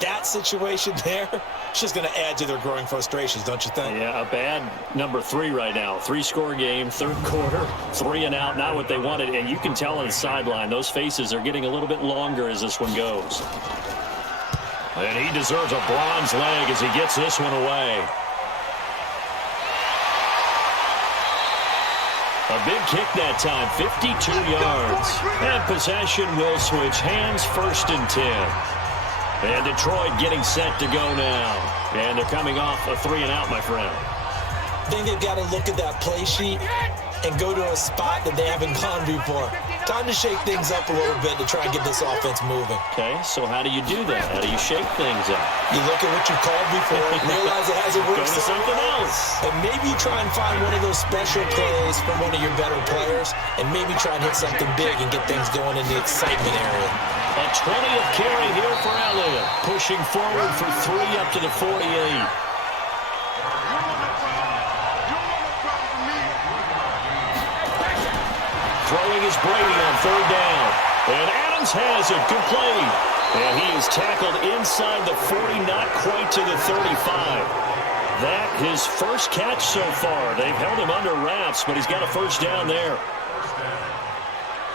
That situation there, it's just going to add to their growing frustrations, don't you think? Yeah, a bad number 3 right now. 3-score game, 3rd quarter, 3 and out, not what they wanted. And you can tell on the sideline, those faces are getting a little bit longer as this one goes. And he deserves a bronze leg as he gets this one away. A big kick that time, 52 yards. And possession will switch hands, 1st and 10. And Detroit getting set to go now. And they're coming off a 3 and out, my friend. I think they've got to look at that play sheet and go to a spot that they haven't gone before. Time to shake things up a little bit to try and get this offense moving. Okay, so how do you do that? How do you shake things up? You look at what you called before, realize it hasn't worked. Go to something else. And maybe you try and find one of those special plays from one of your better players, and maybe try and hit something big and get things going in the excitement area. A 20th carry here for Elliott, pushing forward for 3 up to the 48. Throwing is Brady on 3rd down. And Adams has it, complete. And he is tackled inside the 40, not quite to the 35. That his first catch so far. They've held him under wraps, but he's got a first down there.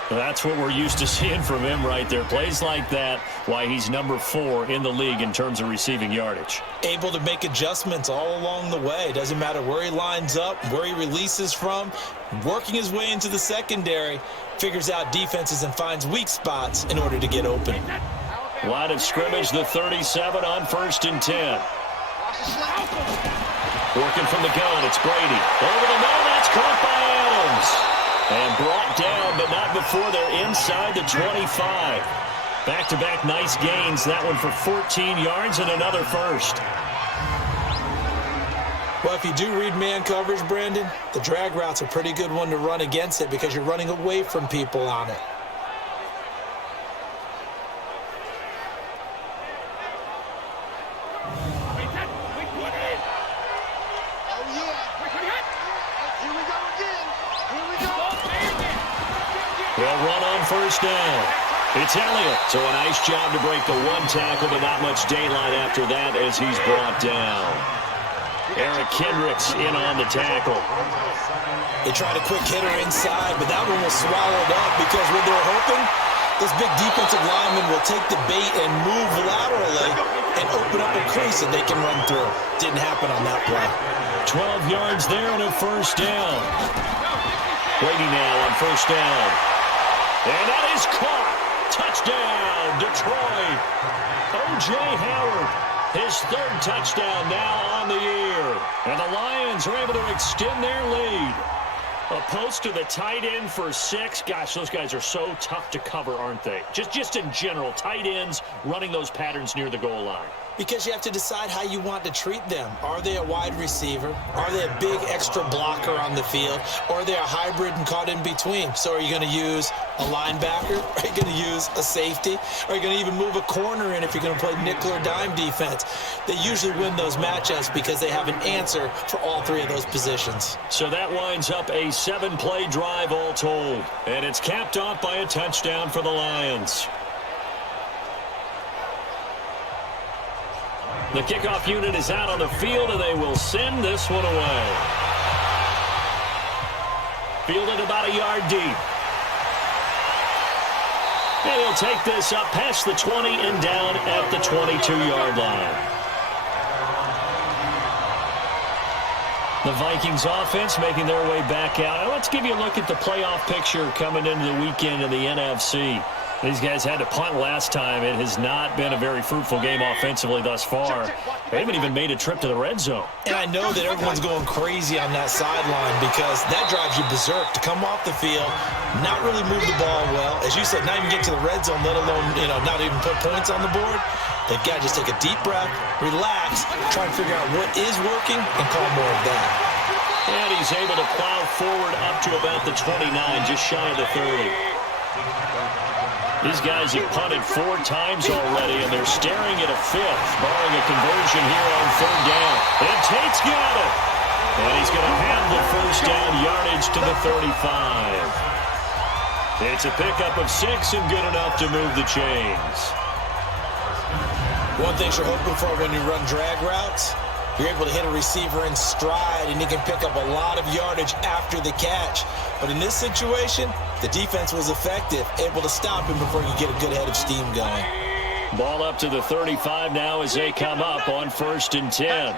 That's what we're used to seeing from him right there. Plays like that, why he's number 4 in the league in terms of receiving yardage. Able to make adjustments all along the way. Doesn't matter where he lines up, where he releases from. Working his way into the secondary, figures out defenses and finds weak spots in order to get open. Line of scrimmage, the 37 on 1st and 10. Working from the gun, it's Brady. Over the middle, that's caught by Adams. And brought down, but not before they're inside the 25. Back-to-back nice gains. That one for 14 yards and another first. Well, if you do read man coverage, Brandon, the drag route's a pretty good one to run against it because you're running away from people on it. They'll run on first down. It's Elliott. So a nice job to break the one tackle, but not much daylight after that as he's brought down. Eric Kendricks in on the tackle. They tried a quick hitter inside, but that one was swallowed up because what they were hoping, this big defensive lineman will take the bait and move laterally and open up a crease that they can run through. Didn't happen on that play. 12 yards there and a first down. Brady now on first down. And that is caught. Touchdown, Detroit. O.J. Howard, his third touchdown now on the year. And the Lions are able to extend their lead. A post to the tight end for 6. Gosh, those guys are so tough to cover, aren't they? Just in general, tight ends running those patterns near the goal line. Because you have to decide how you want to treat them. Are they a wide receiver? Are they a big extra blocker on the field? Or are they a hybrid and caught in between? So are you going to use a linebacker? Are you going to use a safety? Are you going to even move a corner in if you're going to play nickel or dime defense? They usually win those matchups because they have an answer for all three of those positions. So that winds up a 7-play drive all told. And it's capped off by a touchdown for the Lions. The kickoff unit is out on the field, and they will send this one away. Fielded about a yard deep. And he'll take this up past the 20 and down at the 22-yard line. The Vikings offense making their way back out. Now let's give you a look at the playoff picture coming into the weekend in the NFC. These guys had to punt last time. It has not been a very fruitful game offensively thus far. They haven't even made a trip to the red zone. And I know that everyone's going crazy on that sideline because that drives you berserk to come off the field, not really move the ball well. As you said, not even get to the red zone, let alone, not even put points on the board. They've got to just take a deep breath, relax, try and figure out what is working, and call more of that. And he's able to plow forward up to about the 29, just shy of the 30. These guys have punted 4 times already, and they're staring at a 5th, barring a conversion here on third down. And Tate's got it. And he's going to have the first down yardage to the 35. It's a pickup of 6 and good enough to move the chains. One thing you're hoping for when you run drag routes, you're able to hit a receiver in stride, and he can pick up a lot of yardage after the catch. But in this situation, the defense was effective, able to stop him before you get a good head of steam going. Ball up to the 35 now as they come up on 1st and 10.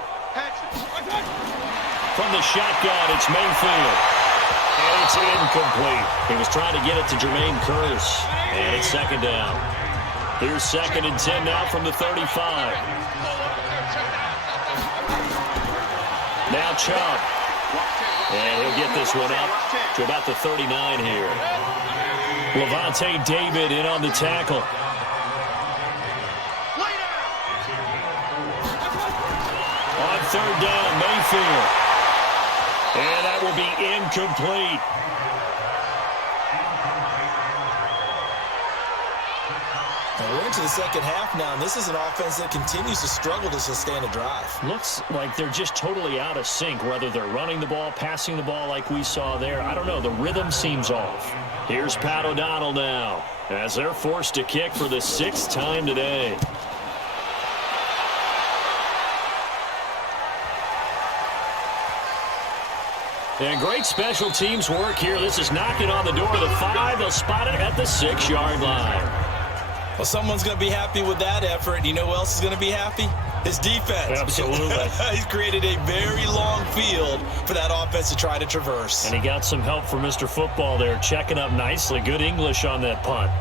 From the shotgun, it's Mayfield. And it's incomplete. He was trying to get it to Jermaine Kearse. And it's 2nd down. Here's 2nd and 10 now from the 35. Now Chubb. And he'll get this one up to about the 39 here. Levante David in on the tackle. On 3rd down, Mayfield. And that will be incomplete. We're into the second half now, and this is an offense that continues to struggle to sustain a drive. Looks like they're just totally out of sync, whether they're running the ball, passing the ball like we saw there. I don't know. The rhythm seems off. Here's Pat O'Donnell now as they're forced to kick for the 6th time today. And great special teams work here. This is knocking on the door of the 5. They'll spot it at the 6-yard line. Well, someone's going to be happy with that effort. You know who else is going to be happy? His defense. Absolutely. He's created a very long field for that offense to try to traverse. And he got some help from Mr. Football there, checking up nicely. Good English on that punt.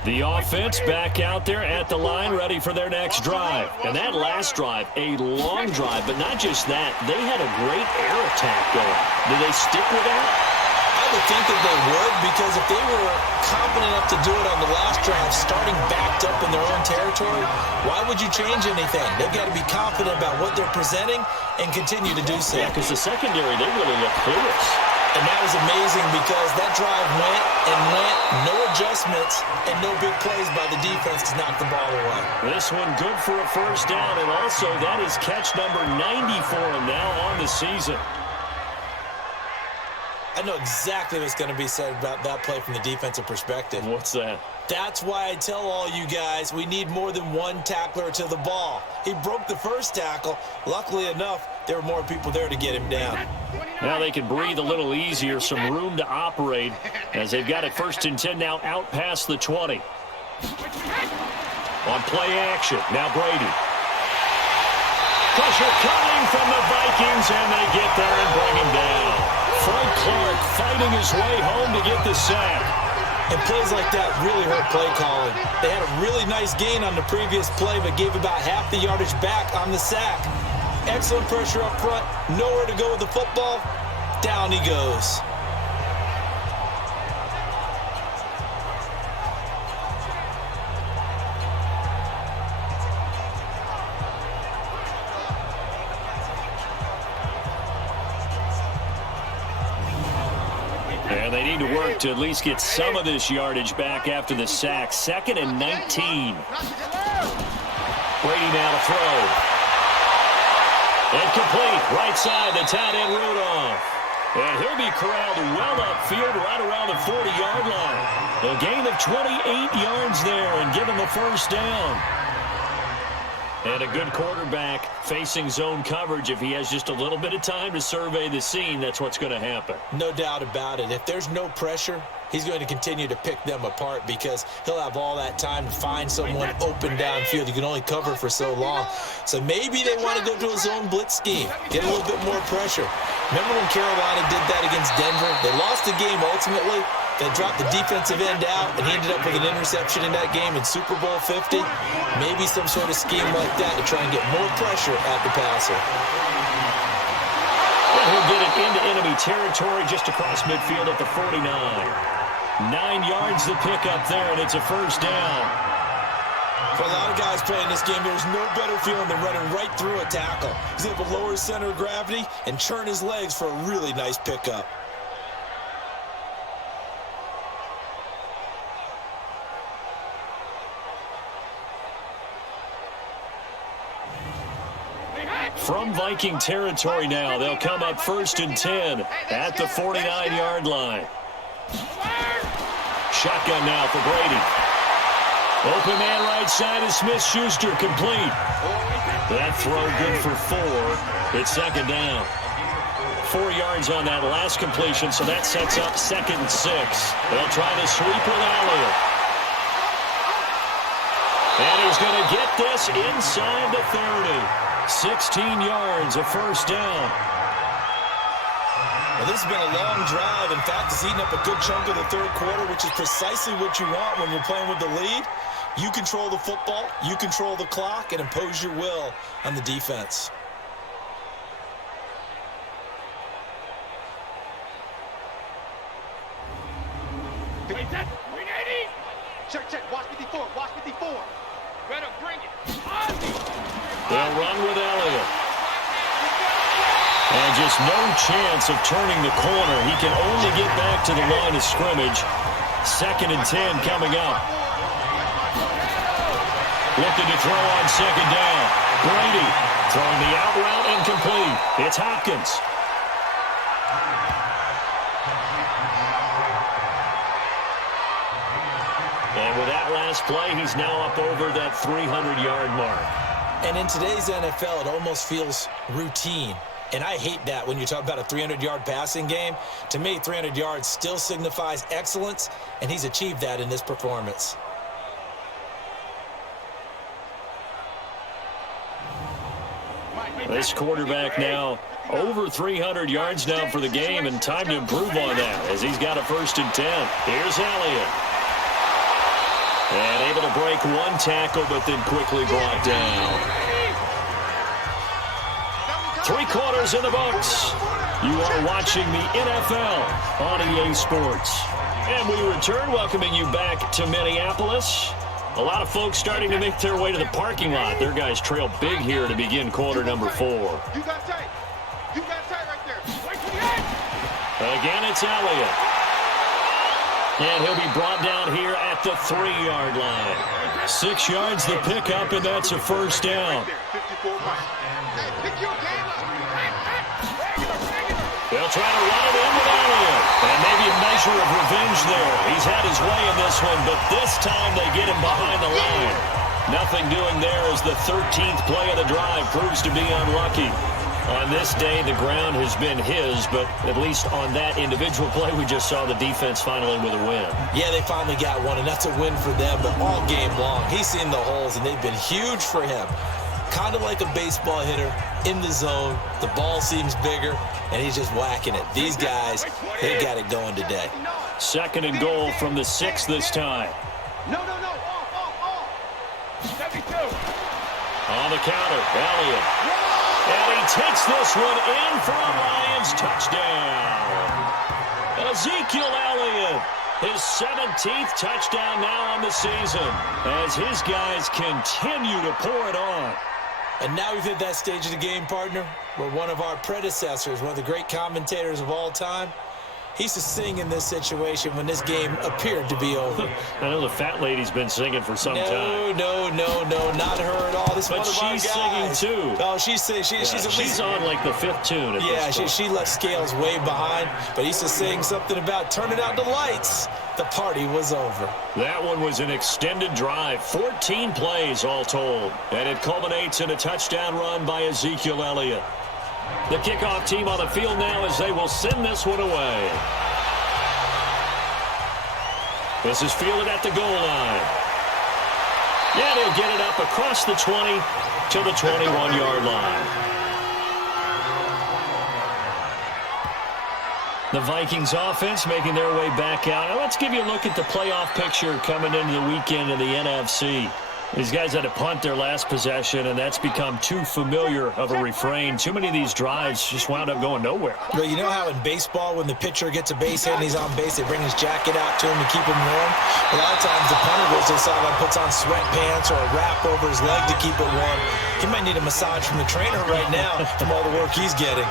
The offense back out there at the line, ready for their next drive. And that last drive, a long drive, but not just that. They had a great air attack going. Do they stick with that? I would think that they would, because if they were confident enough to do it on the last drive, starting backed up in their own territory, why would you change anything? They've got to be confident about what they're presenting and continue to do so. Yeah, because the secondary, they really look clueless. And that was amazing because that drive went and went, no adjustments, and no big plays by the defense to knock the ball away. This one good for a first down, and also that is catch number 90 for him now on the season. I know exactly what's going to be said about that play from the defensive perspective. What's that? That's why I tell all you guys we need more than one tackler to the ball. He broke the first tackle. Luckily enough, there were more people there to get him down. Now they can breathe a little easier, some room to operate as they've got it 1st and 10 now out past the 20. On play action, now Brady. Pressure coming from the Vikings, and they get there and bring him down. Frank Clark fighting his way home to get the sack. And plays like that really hurt play calling. They had a really nice gain on the previous play, but gave about half the yardage back on the sack. Excellent pressure up front, nowhere to go with the football. Down he goes. And they need to work to at least get some of this yardage back after the sack. 2nd and 19. Brady now to throw. Incomplete. Right side, the tight end Rudolph. And he'll be corralled well upfield right around the 40-yard line. A gain of 28 yards there and give him the first down. And a good quarterback facing zone coverage. If he has just a little bit of time to survey the scene, that's what's going to happen. No doubt about it. If there's no pressure, he's going to continue to pick them apart because he'll have all that time to find someone open downfield. You can only cover for so long. So maybe they want to go to a zone blitz scheme, get a little bit more pressure. Remember when Carolina did that against Denver? They lost the game ultimately. They dropped the defensive end out, and he ended up with an interception in that game in Super Bowl 50. Maybe some sort of scheme like that to try and get more pressure at the passer. And he'll get it into enemy territory just across midfield at the 49. 9 yards the pickup there, and it's a first down. For a lot of guys playing this game, there's no better feeling than running right through a tackle. He's able to lower his center of gravity and churn his legs for a really nice pickup. From Viking territory now, they'll come up 1st and 10 at the 49-yard line. Shotgun now for Brady. Open man right side is Smith-Schuster, complete. That throw good for 4. It's 2nd down. 4 yards on that last completion, so that sets up 2nd and 6. They'll try to sweep with Elliott. And he's going to get this inside the 30. 16 yards, a first down. Well, this has been a long drive. In fact, it's eaten up a good chunk of the third quarter, which is precisely what you want when you're playing with the lead. You control the football, you control the clock, and impose your will on the defense. Check. Watch 54. Better bring it. They'll run with Elliott. And just no chance of turning the corner. He can only get back to the line of scrimmage. 2nd and 10 coming up. Looking to throw on 2nd down. Brady throwing the out route incomplete. It's Hopkins. And with that last play, he's now up over that 300-yard mark. And in today's NFL, it almost feels routine. And I hate that when you talk about a 300-yard passing game. To me, 300 yards still signifies excellence, and he's achieved that in this performance. This quarterback now over 300 yards now for the game, and time to improve on that as he's got a 1st and 10. Here's Elliott. And able to break one tackle, but then quickly brought down. 3 quarters in the books. You are watching the NFL on EA Sports. And we return, welcoming you back to Minneapolis. A lot of folks starting to make their way to the parking lot. Their guys trail big here to begin quarter number 4. You got tight. You got tight right there. Again, it's Elliott. And he'll be brought down here at the 3-yard line. 6 yards the pickup, and that's a first down. They'll try to run it in with Elliott. And maybe a measure of revenge there. He's had his way in this one, but this time they get him behind the line. Nothing doing there as the 13th play of the drive proves to be unlucky. On this day, the ground has been his, but at least on that individual play, we just saw the defense finally with a win. Yeah, they finally got one, and that's a win for them, but all game long, he's seen the holes, and they've been huge for him. Kind of like a baseball hitter in the zone. The ball seems bigger, and he's just whacking it. These guys, they got it going today. 2nd and goal from the 6 this time. No. Off. 72. On the counter, Elliott. And he takes this one in for a Lions touchdown. Ezekiel Elliott, his 17th touchdown now on the season, as his guys continue to pour it on. And now we've hit that stage of the game, partner, where one of our predecessors, one of the great commentators of all time, he used to sing in this situation when this game appeared to be over. I know the fat lady's been singing for some time. No, not her at all. This but one of our she's guys. singing too. Oh, she's at least on like the 5th tune. At yeah, this point. she left Scales way behind, but he used to sing something about turning out the lights. The party was over. That one was an extended drive, 14 plays all told, and it culminates in a touchdown run by Ezekiel Elliott. The kickoff team on the field now as they will send this one away. This is fielded at the goal line. Yeah, they'll get it up across the 20 to the 21-yard line. The Vikings offense making their way back out. Now let's give you a look at the playoff picture coming into the weekend in the NFC. These guys had to punt their last possession, and that's become too familiar of a refrain. Too many of these drives just wound up going nowhere. Well, you know how in baseball, when the pitcher gets a base hit and he's on base, they bring his jacket out to him to keep him warm? A lot of times the punter goes to the sideline, puts on sweatpants or a wrap over his leg to keep it warm. He might need a massage from the trainer right now from all the work he's getting.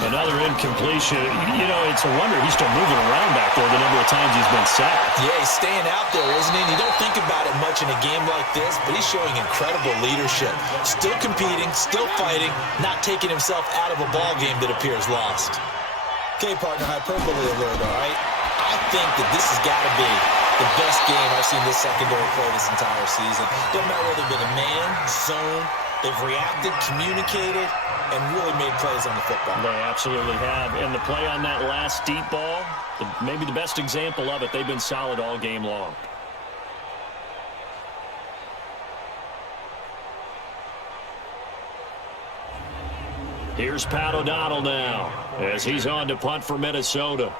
Another incompletion. You know, it's a wonder he's still moving around back there the number of times he's been sacked. Yeah, he's staying out there, isn't he? And you don't think about it much in a game like this, but he's showing incredible leadership. Still competing, still fighting, not taking himself out of a ball game that appears lost. Okay, partner, hyperbole alert, all right? I think that this has got to be the best game I've seen this secondary play this entire season. Doesn't matter whether they've been a man, zone, they've reacted, communicated, and really made plays on the football. They absolutely have. And the play on that last deep ball, maybe the best example of it, they've been solid all game long. Here's Pat O'Donnell now as he's on to punt for Minnesota.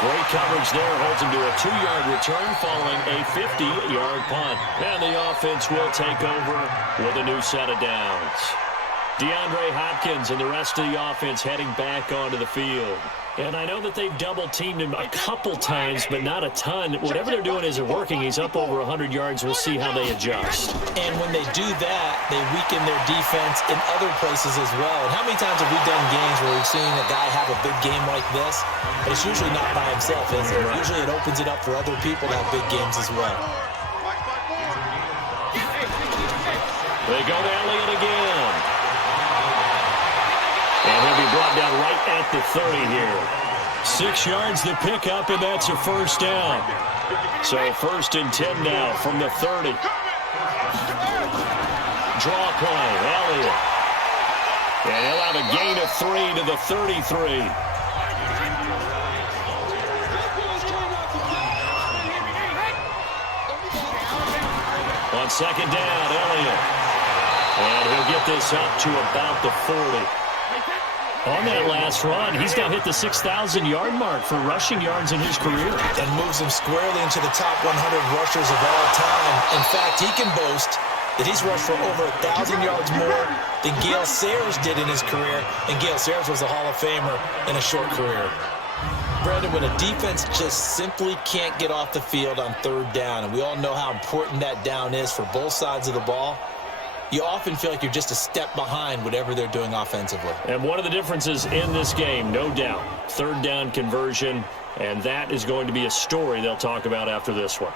Great coverage there, holds him to a 2-yard return following a 50-yard punt. And the offense will take over with a new set of downs. DeAndre Hopkins and the rest of the offense heading back onto the field. And I know that they've double-teamed him a couple times, but not a ton. Whatever they're doing isn't working. He's up over 100 yards. We'll see how they adjust. And when they do that, they weaken their defense in other places as well. And how many times have we done games where we've seen a guy have a big game like this? But it's usually not by himself, is it? Usually it opens it up for other people to have big games as well. They go to Elliott again. And he'll be brought down right at the 30 here. 6 yards the pickup, and that's a first down. So 1st and 10 now from the 30. Draw play, Elliott. And he'll have a gain of 3 to the 33. On 2nd down, Elliott. And he'll get this up to about the 40. On that last run, he's now hit the 6,000-yard mark for rushing yards in his career. And moves him squarely into the top 100 rushers of all time. In fact, he can boast that he's rushed for over 1,000 yards more than Gale Sayers did in his career. And Gale Sayers was a Hall of Famer in a short career. Brandon, when a defense just simply can't get off the field on third down, and we all know how important that down is for both sides of the ball, you often feel like you're just a step behind whatever they're doing offensively. And one of the differences in this game, no doubt, third down conversion, and that is going to be a story they'll talk about after this one.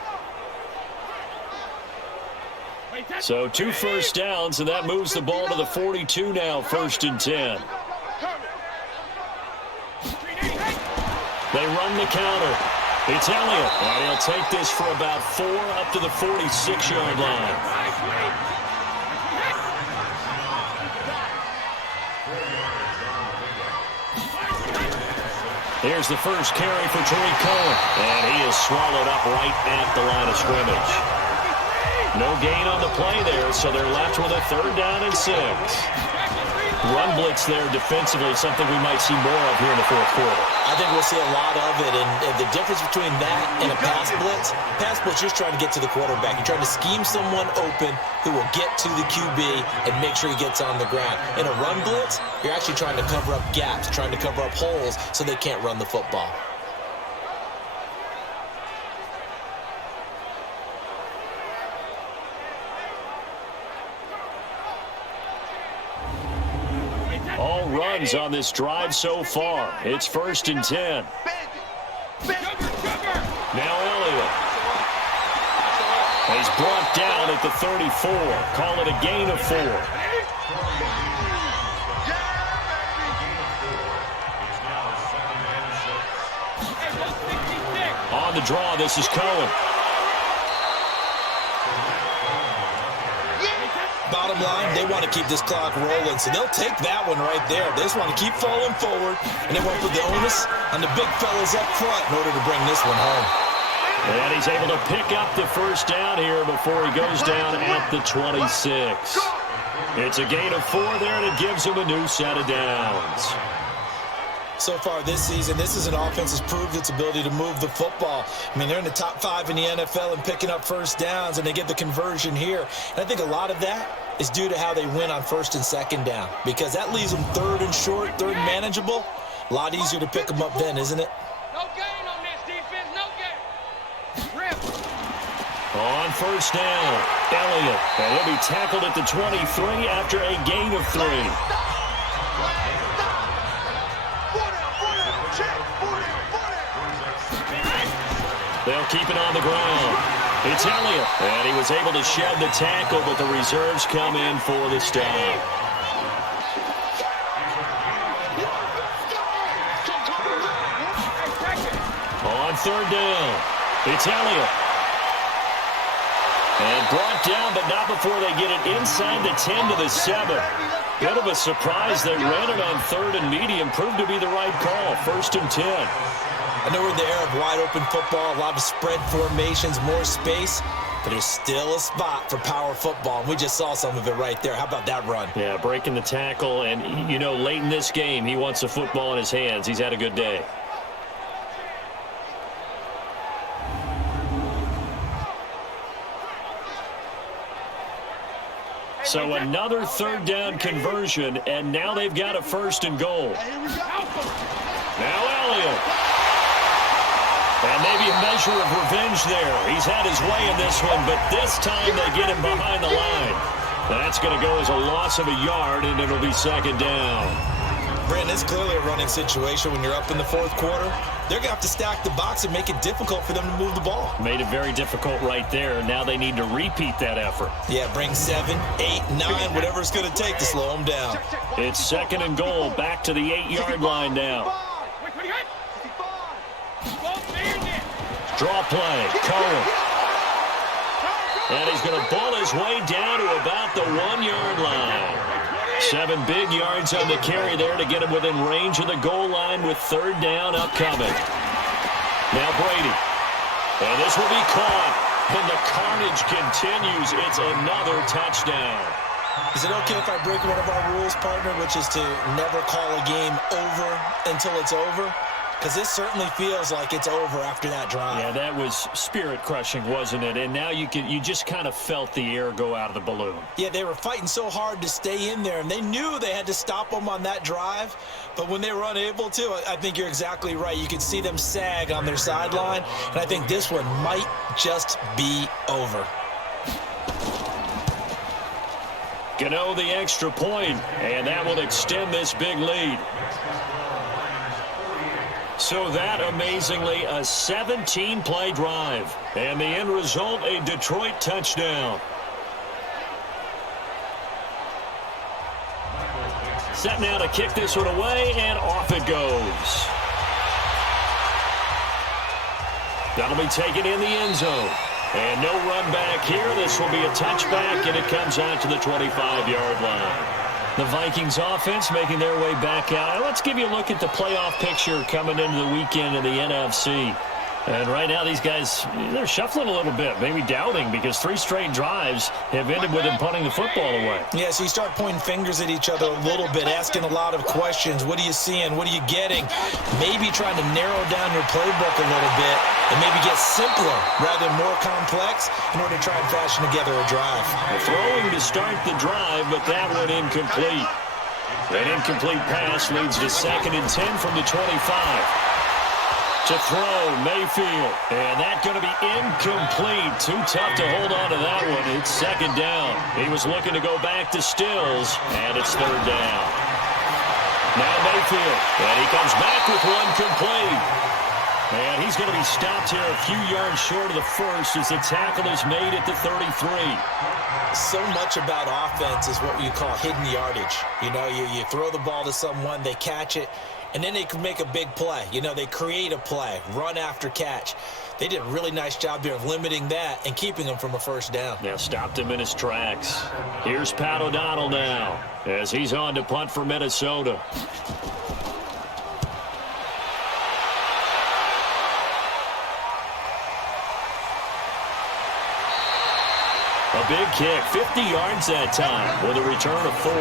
So 2 first downs, and that moves the ball to the 42 now, 1st and 10. They run the counter. It's Elliott, and he'll take this for about 4 up to the 46-yard line. Here's the first carry for Tariq Cohen, and he is swallowed up right at the line of scrimmage. No gain on the play there, so they're left with a 3rd down and 6. Run blitz there defensively, something we might see more of here in the 4th quarter. I think we'll see a lot of it, and the difference between that and a pass blitz, you're just trying to get to the quarterback. You're trying to scheme someone open who will get to the QB and make sure he gets on the ground. In a run blitz, you're actually trying to cover up gaps, trying to cover up holes so they can't run the football. All runs on this drive so far. It's 1st and 10. Now Elliott. He's brought down at the 34. Call it a gain of 4. On the draw, this is Cohen. Bottom line, they want to keep this clock rolling, so they'll take that one right there. They just want to keep falling forward, and they want to put the onus on the big fellas up front in order to bring this one home. And he's able to pick up the 1st down here before he goes down at the 26. It's a gain of 4 there, and it gives him a new set of downs. So far this season, this is an offense that's proved its ability to move the football. I mean, they're in the top 5 in the NFL and picking up 1st downs, and they get the conversion here. And I think a lot of that is due to how they win on 1st and 2nd down, because that leaves them 3rd and short, 3rd manageable. A lot easier to pick them up then, isn't it? No gain on this defense, no gain. Rip. On 1st down, Elliott, and he'll be tackled at the 23 after a gain of 3. They'll keep it on the ground. It's Elliott, and he was able to shed the tackle, but the reserves come in for the stop. On 3rd down, it's Elliott. And brought down, but not before they get it inside the 10 to the 7. Bit of a surprise. They ran it on 3rd and medium. Proved to be the right call. 1st and 10. I know we're in the era of wide-open football, a lot of spread formations, more space, but there's still a spot for power football, and we just saw some of it right there. How about that run? Yeah, breaking the tackle, and, you know, late in this game, he wants the football in his hands. He's had a good day. So another 3rd down conversion, and now they've got a 1st and goal. Now Elliott. And maybe a measure of revenge there. He's had his way in this one, but this time they get him behind the line. That's going to go as a loss of a yard, and it'll be 2nd down. Brandon, it's clearly a running situation when you're up in the 4th quarter. They're going to have to stack the box and make it difficult for them to move the ball. Made it very difficult right there. Now they need to repeat that effort. Yeah, bring 7, 8, 9, whatever it's going to take to slow them down. It's 2nd and goal, back to the 8-yard line now. Draw play, Cohen. And he's going to ball his way down to about the 1-yard line. 7 big yards on the carry there to get him within range of the goal line with 3rd down upcoming. Now Brady. And this will be caught. And the carnage continues. It's another touchdown. Is it okay if I break one of our rules, partner, which is to never call a game over until it's over? Because this certainly feels like it's over after that drive. Yeah, that was spirit-crushing, wasn't it? And now you just kind of felt the air go out of the balloon. Yeah, they were fighting so hard to stay in there, and they knew they had to stop them on that drive. But when they were unable to, I think you're exactly right. You could see them sag on their sideline, and I think this one might just be over. Gano the extra point, and that will extend this big lead. So that, amazingly, a 17-play drive. And the end result, a Detroit touchdown. Set now to kick this one away, and off it goes. That'll be taken in the end zone. And no run back here. This will be a touchback, and it comes out to the 25-yard line. The Vikings offense making their way back out. Let's give you a look at the playoff picture coming into the weekend in the NFC. And right now these guys, they're shuffling a little bit, maybe doubting, because 3 straight drives have ended with them punting the football away. Yeah, so you start pointing fingers at each other a little bit, asking a lot of questions. What are you seeing? What are you getting? Maybe trying to narrow down your playbook a little bit and maybe get simpler rather than more complex in order to try and fashion together a drive. Throwing to start the drive, but that one incomplete. That incomplete pass leads to 2nd and 10 from the 25. To throw, Mayfield. And that's going to be incomplete. Too tough to hold on to that one. It's 2nd down. He was looking to go back to Stills, and it's 3rd down. Now Mayfield, and he comes back with one complete. And he's going to be stopped here a few yards short of the first as the tackle is made at the 33. So much about offense is what you call hidden yardage. You know, you throw the ball to someone, they catch it, and then they can make a big play. You know, they create a play, run after catch. They did a really nice job there of limiting that and keeping him from a 1st down. Now stopped him in his tracks. Here's Pat O'Donnell now as he's on to punt for Minnesota. A big kick, 50 yards that time with a return of 4.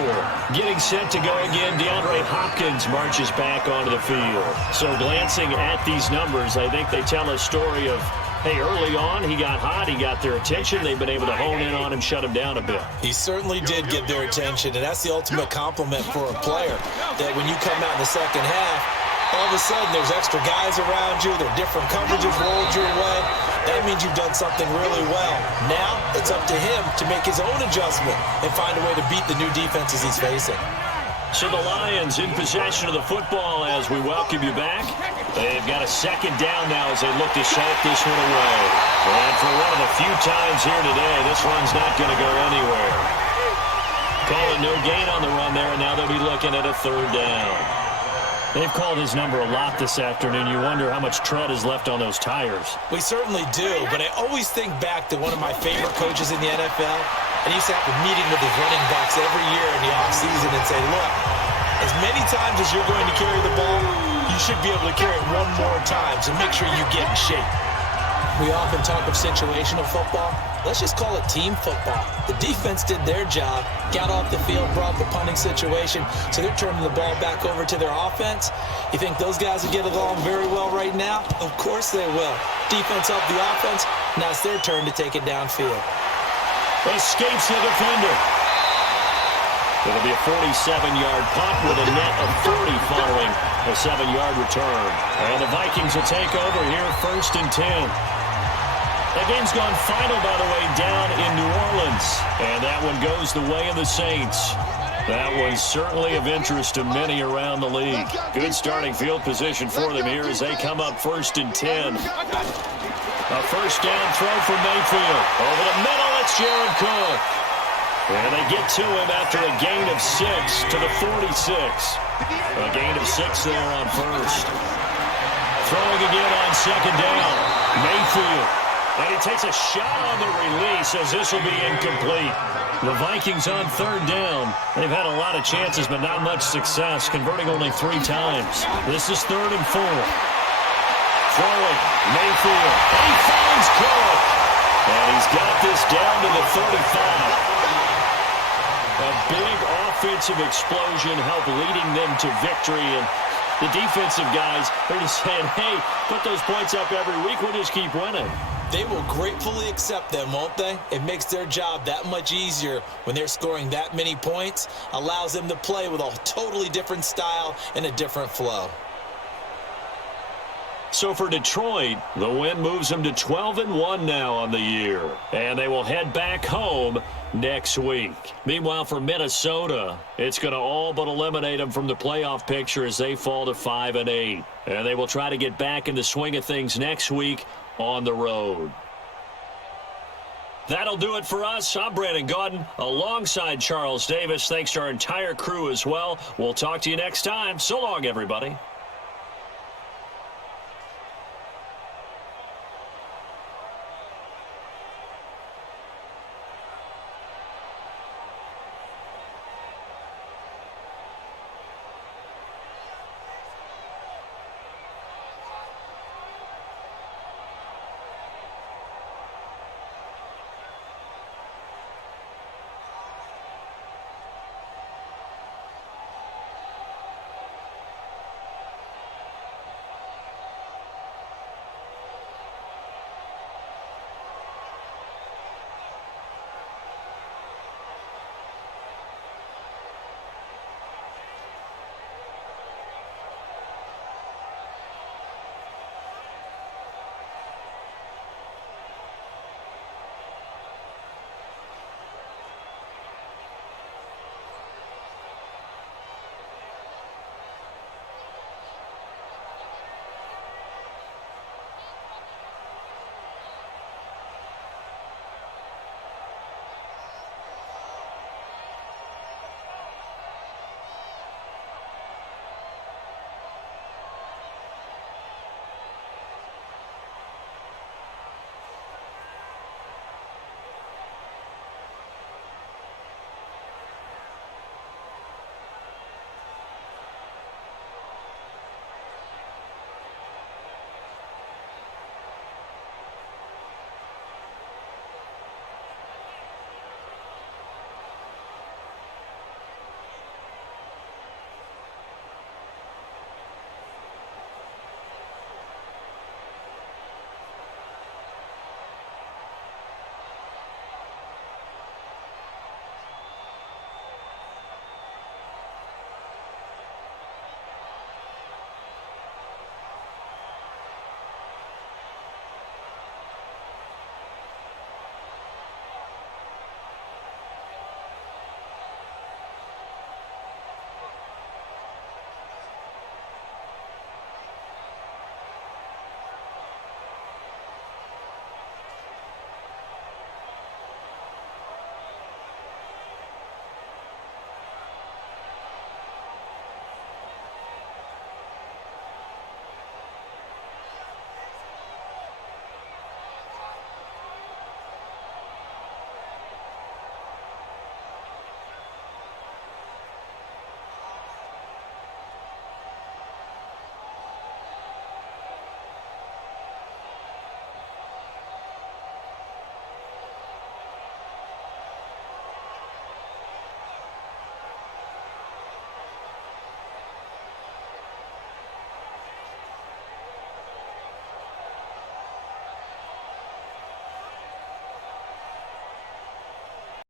Getting set to go again, DeAndre Hopkins marches back onto the field. So glancing at these numbers, I think they tell a story of, hey, early on he got hot, he got their attention, they've been able to hone in on him, shut him down a bit. He certainly did get their attention, and that's the ultimate compliment for a player, that when you come out in the second half, all of a sudden there's extra guys around you, there are different coverages rolled your way. That means you've done something really well. Now it's up to him to make his own adjustment and find a way to beat the new defenses he's facing. So the Lions in possession of the football as we welcome you back. They've got a 2nd down now as they look to shake this one away. And for one of the few times here today, this run's not going to go anywhere. Call it no gain on the run there, and now they'll be looking at a 3rd down. They've called his number a lot this afternoon. You wonder how much tread is left on those tires. We certainly do, but I always think back to one of my favorite coaches in the NFL, and he used to have a meeting with his running backs every year in the offseason and say, look, as many times as you're going to carry the ball, you should be able to carry it one more time, so make sure you get in shape. We often talk of situational football. Let's just call it team football. The defense did their job, got off the field, brought the punting situation, so they're turning the ball back over to their offense. You think those guys will get along very well right now? Of course they will. Defense helped the offense. Now it's their turn to take it downfield. Escapes the defender. It'll be a 47-yard punt with a net of 40 following a 7-yard return. And the Vikings will take over here, 1st and 10. That game's gone final, by the way, down in New Orleans. And that one goes the way of the Saints. That one's certainly of interest to many around the league. Good starting field position for them here as they come up 1st and 10. A 1st down throw from Mayfield. Over the middle, it's Jared Cook. And they get to him after a gain of 6 to the 46. A gain of 6 there on 1st. Throwing again on 2nd down. Mayfield. And he takes a shot on the release as this will be incomplete. The Vikings on 3rd down. They've had a lot of chances, but not much success, converting only 3 times. This is 3rd and 4. Throwing, Mayfield. He finds Cook. And he's got this down to the 35. A big offensive explosion helped leading them to victory, and the defensive guys are just saying, hey, put those points up every week, we'll just keep winning. They will gratefully accept them, won't they? It makes their job that much easier when they're scoring that many points, allows them to play with a totally different style and a different flow. So for Detroit, the win moves them to 12-1 now on the year, and they will head back home next week. Meanwhile, for Minnesota, it's going to all but eliminate them from the playoff picture as they fall to 5-8, and they will try to get back in the swing of things next week on the road. That'll do it for us. I'm Brandon Gaudin alongside Charles Davis. Thanks to our entire crew as well. We'll talk to you next time. So long, everybody.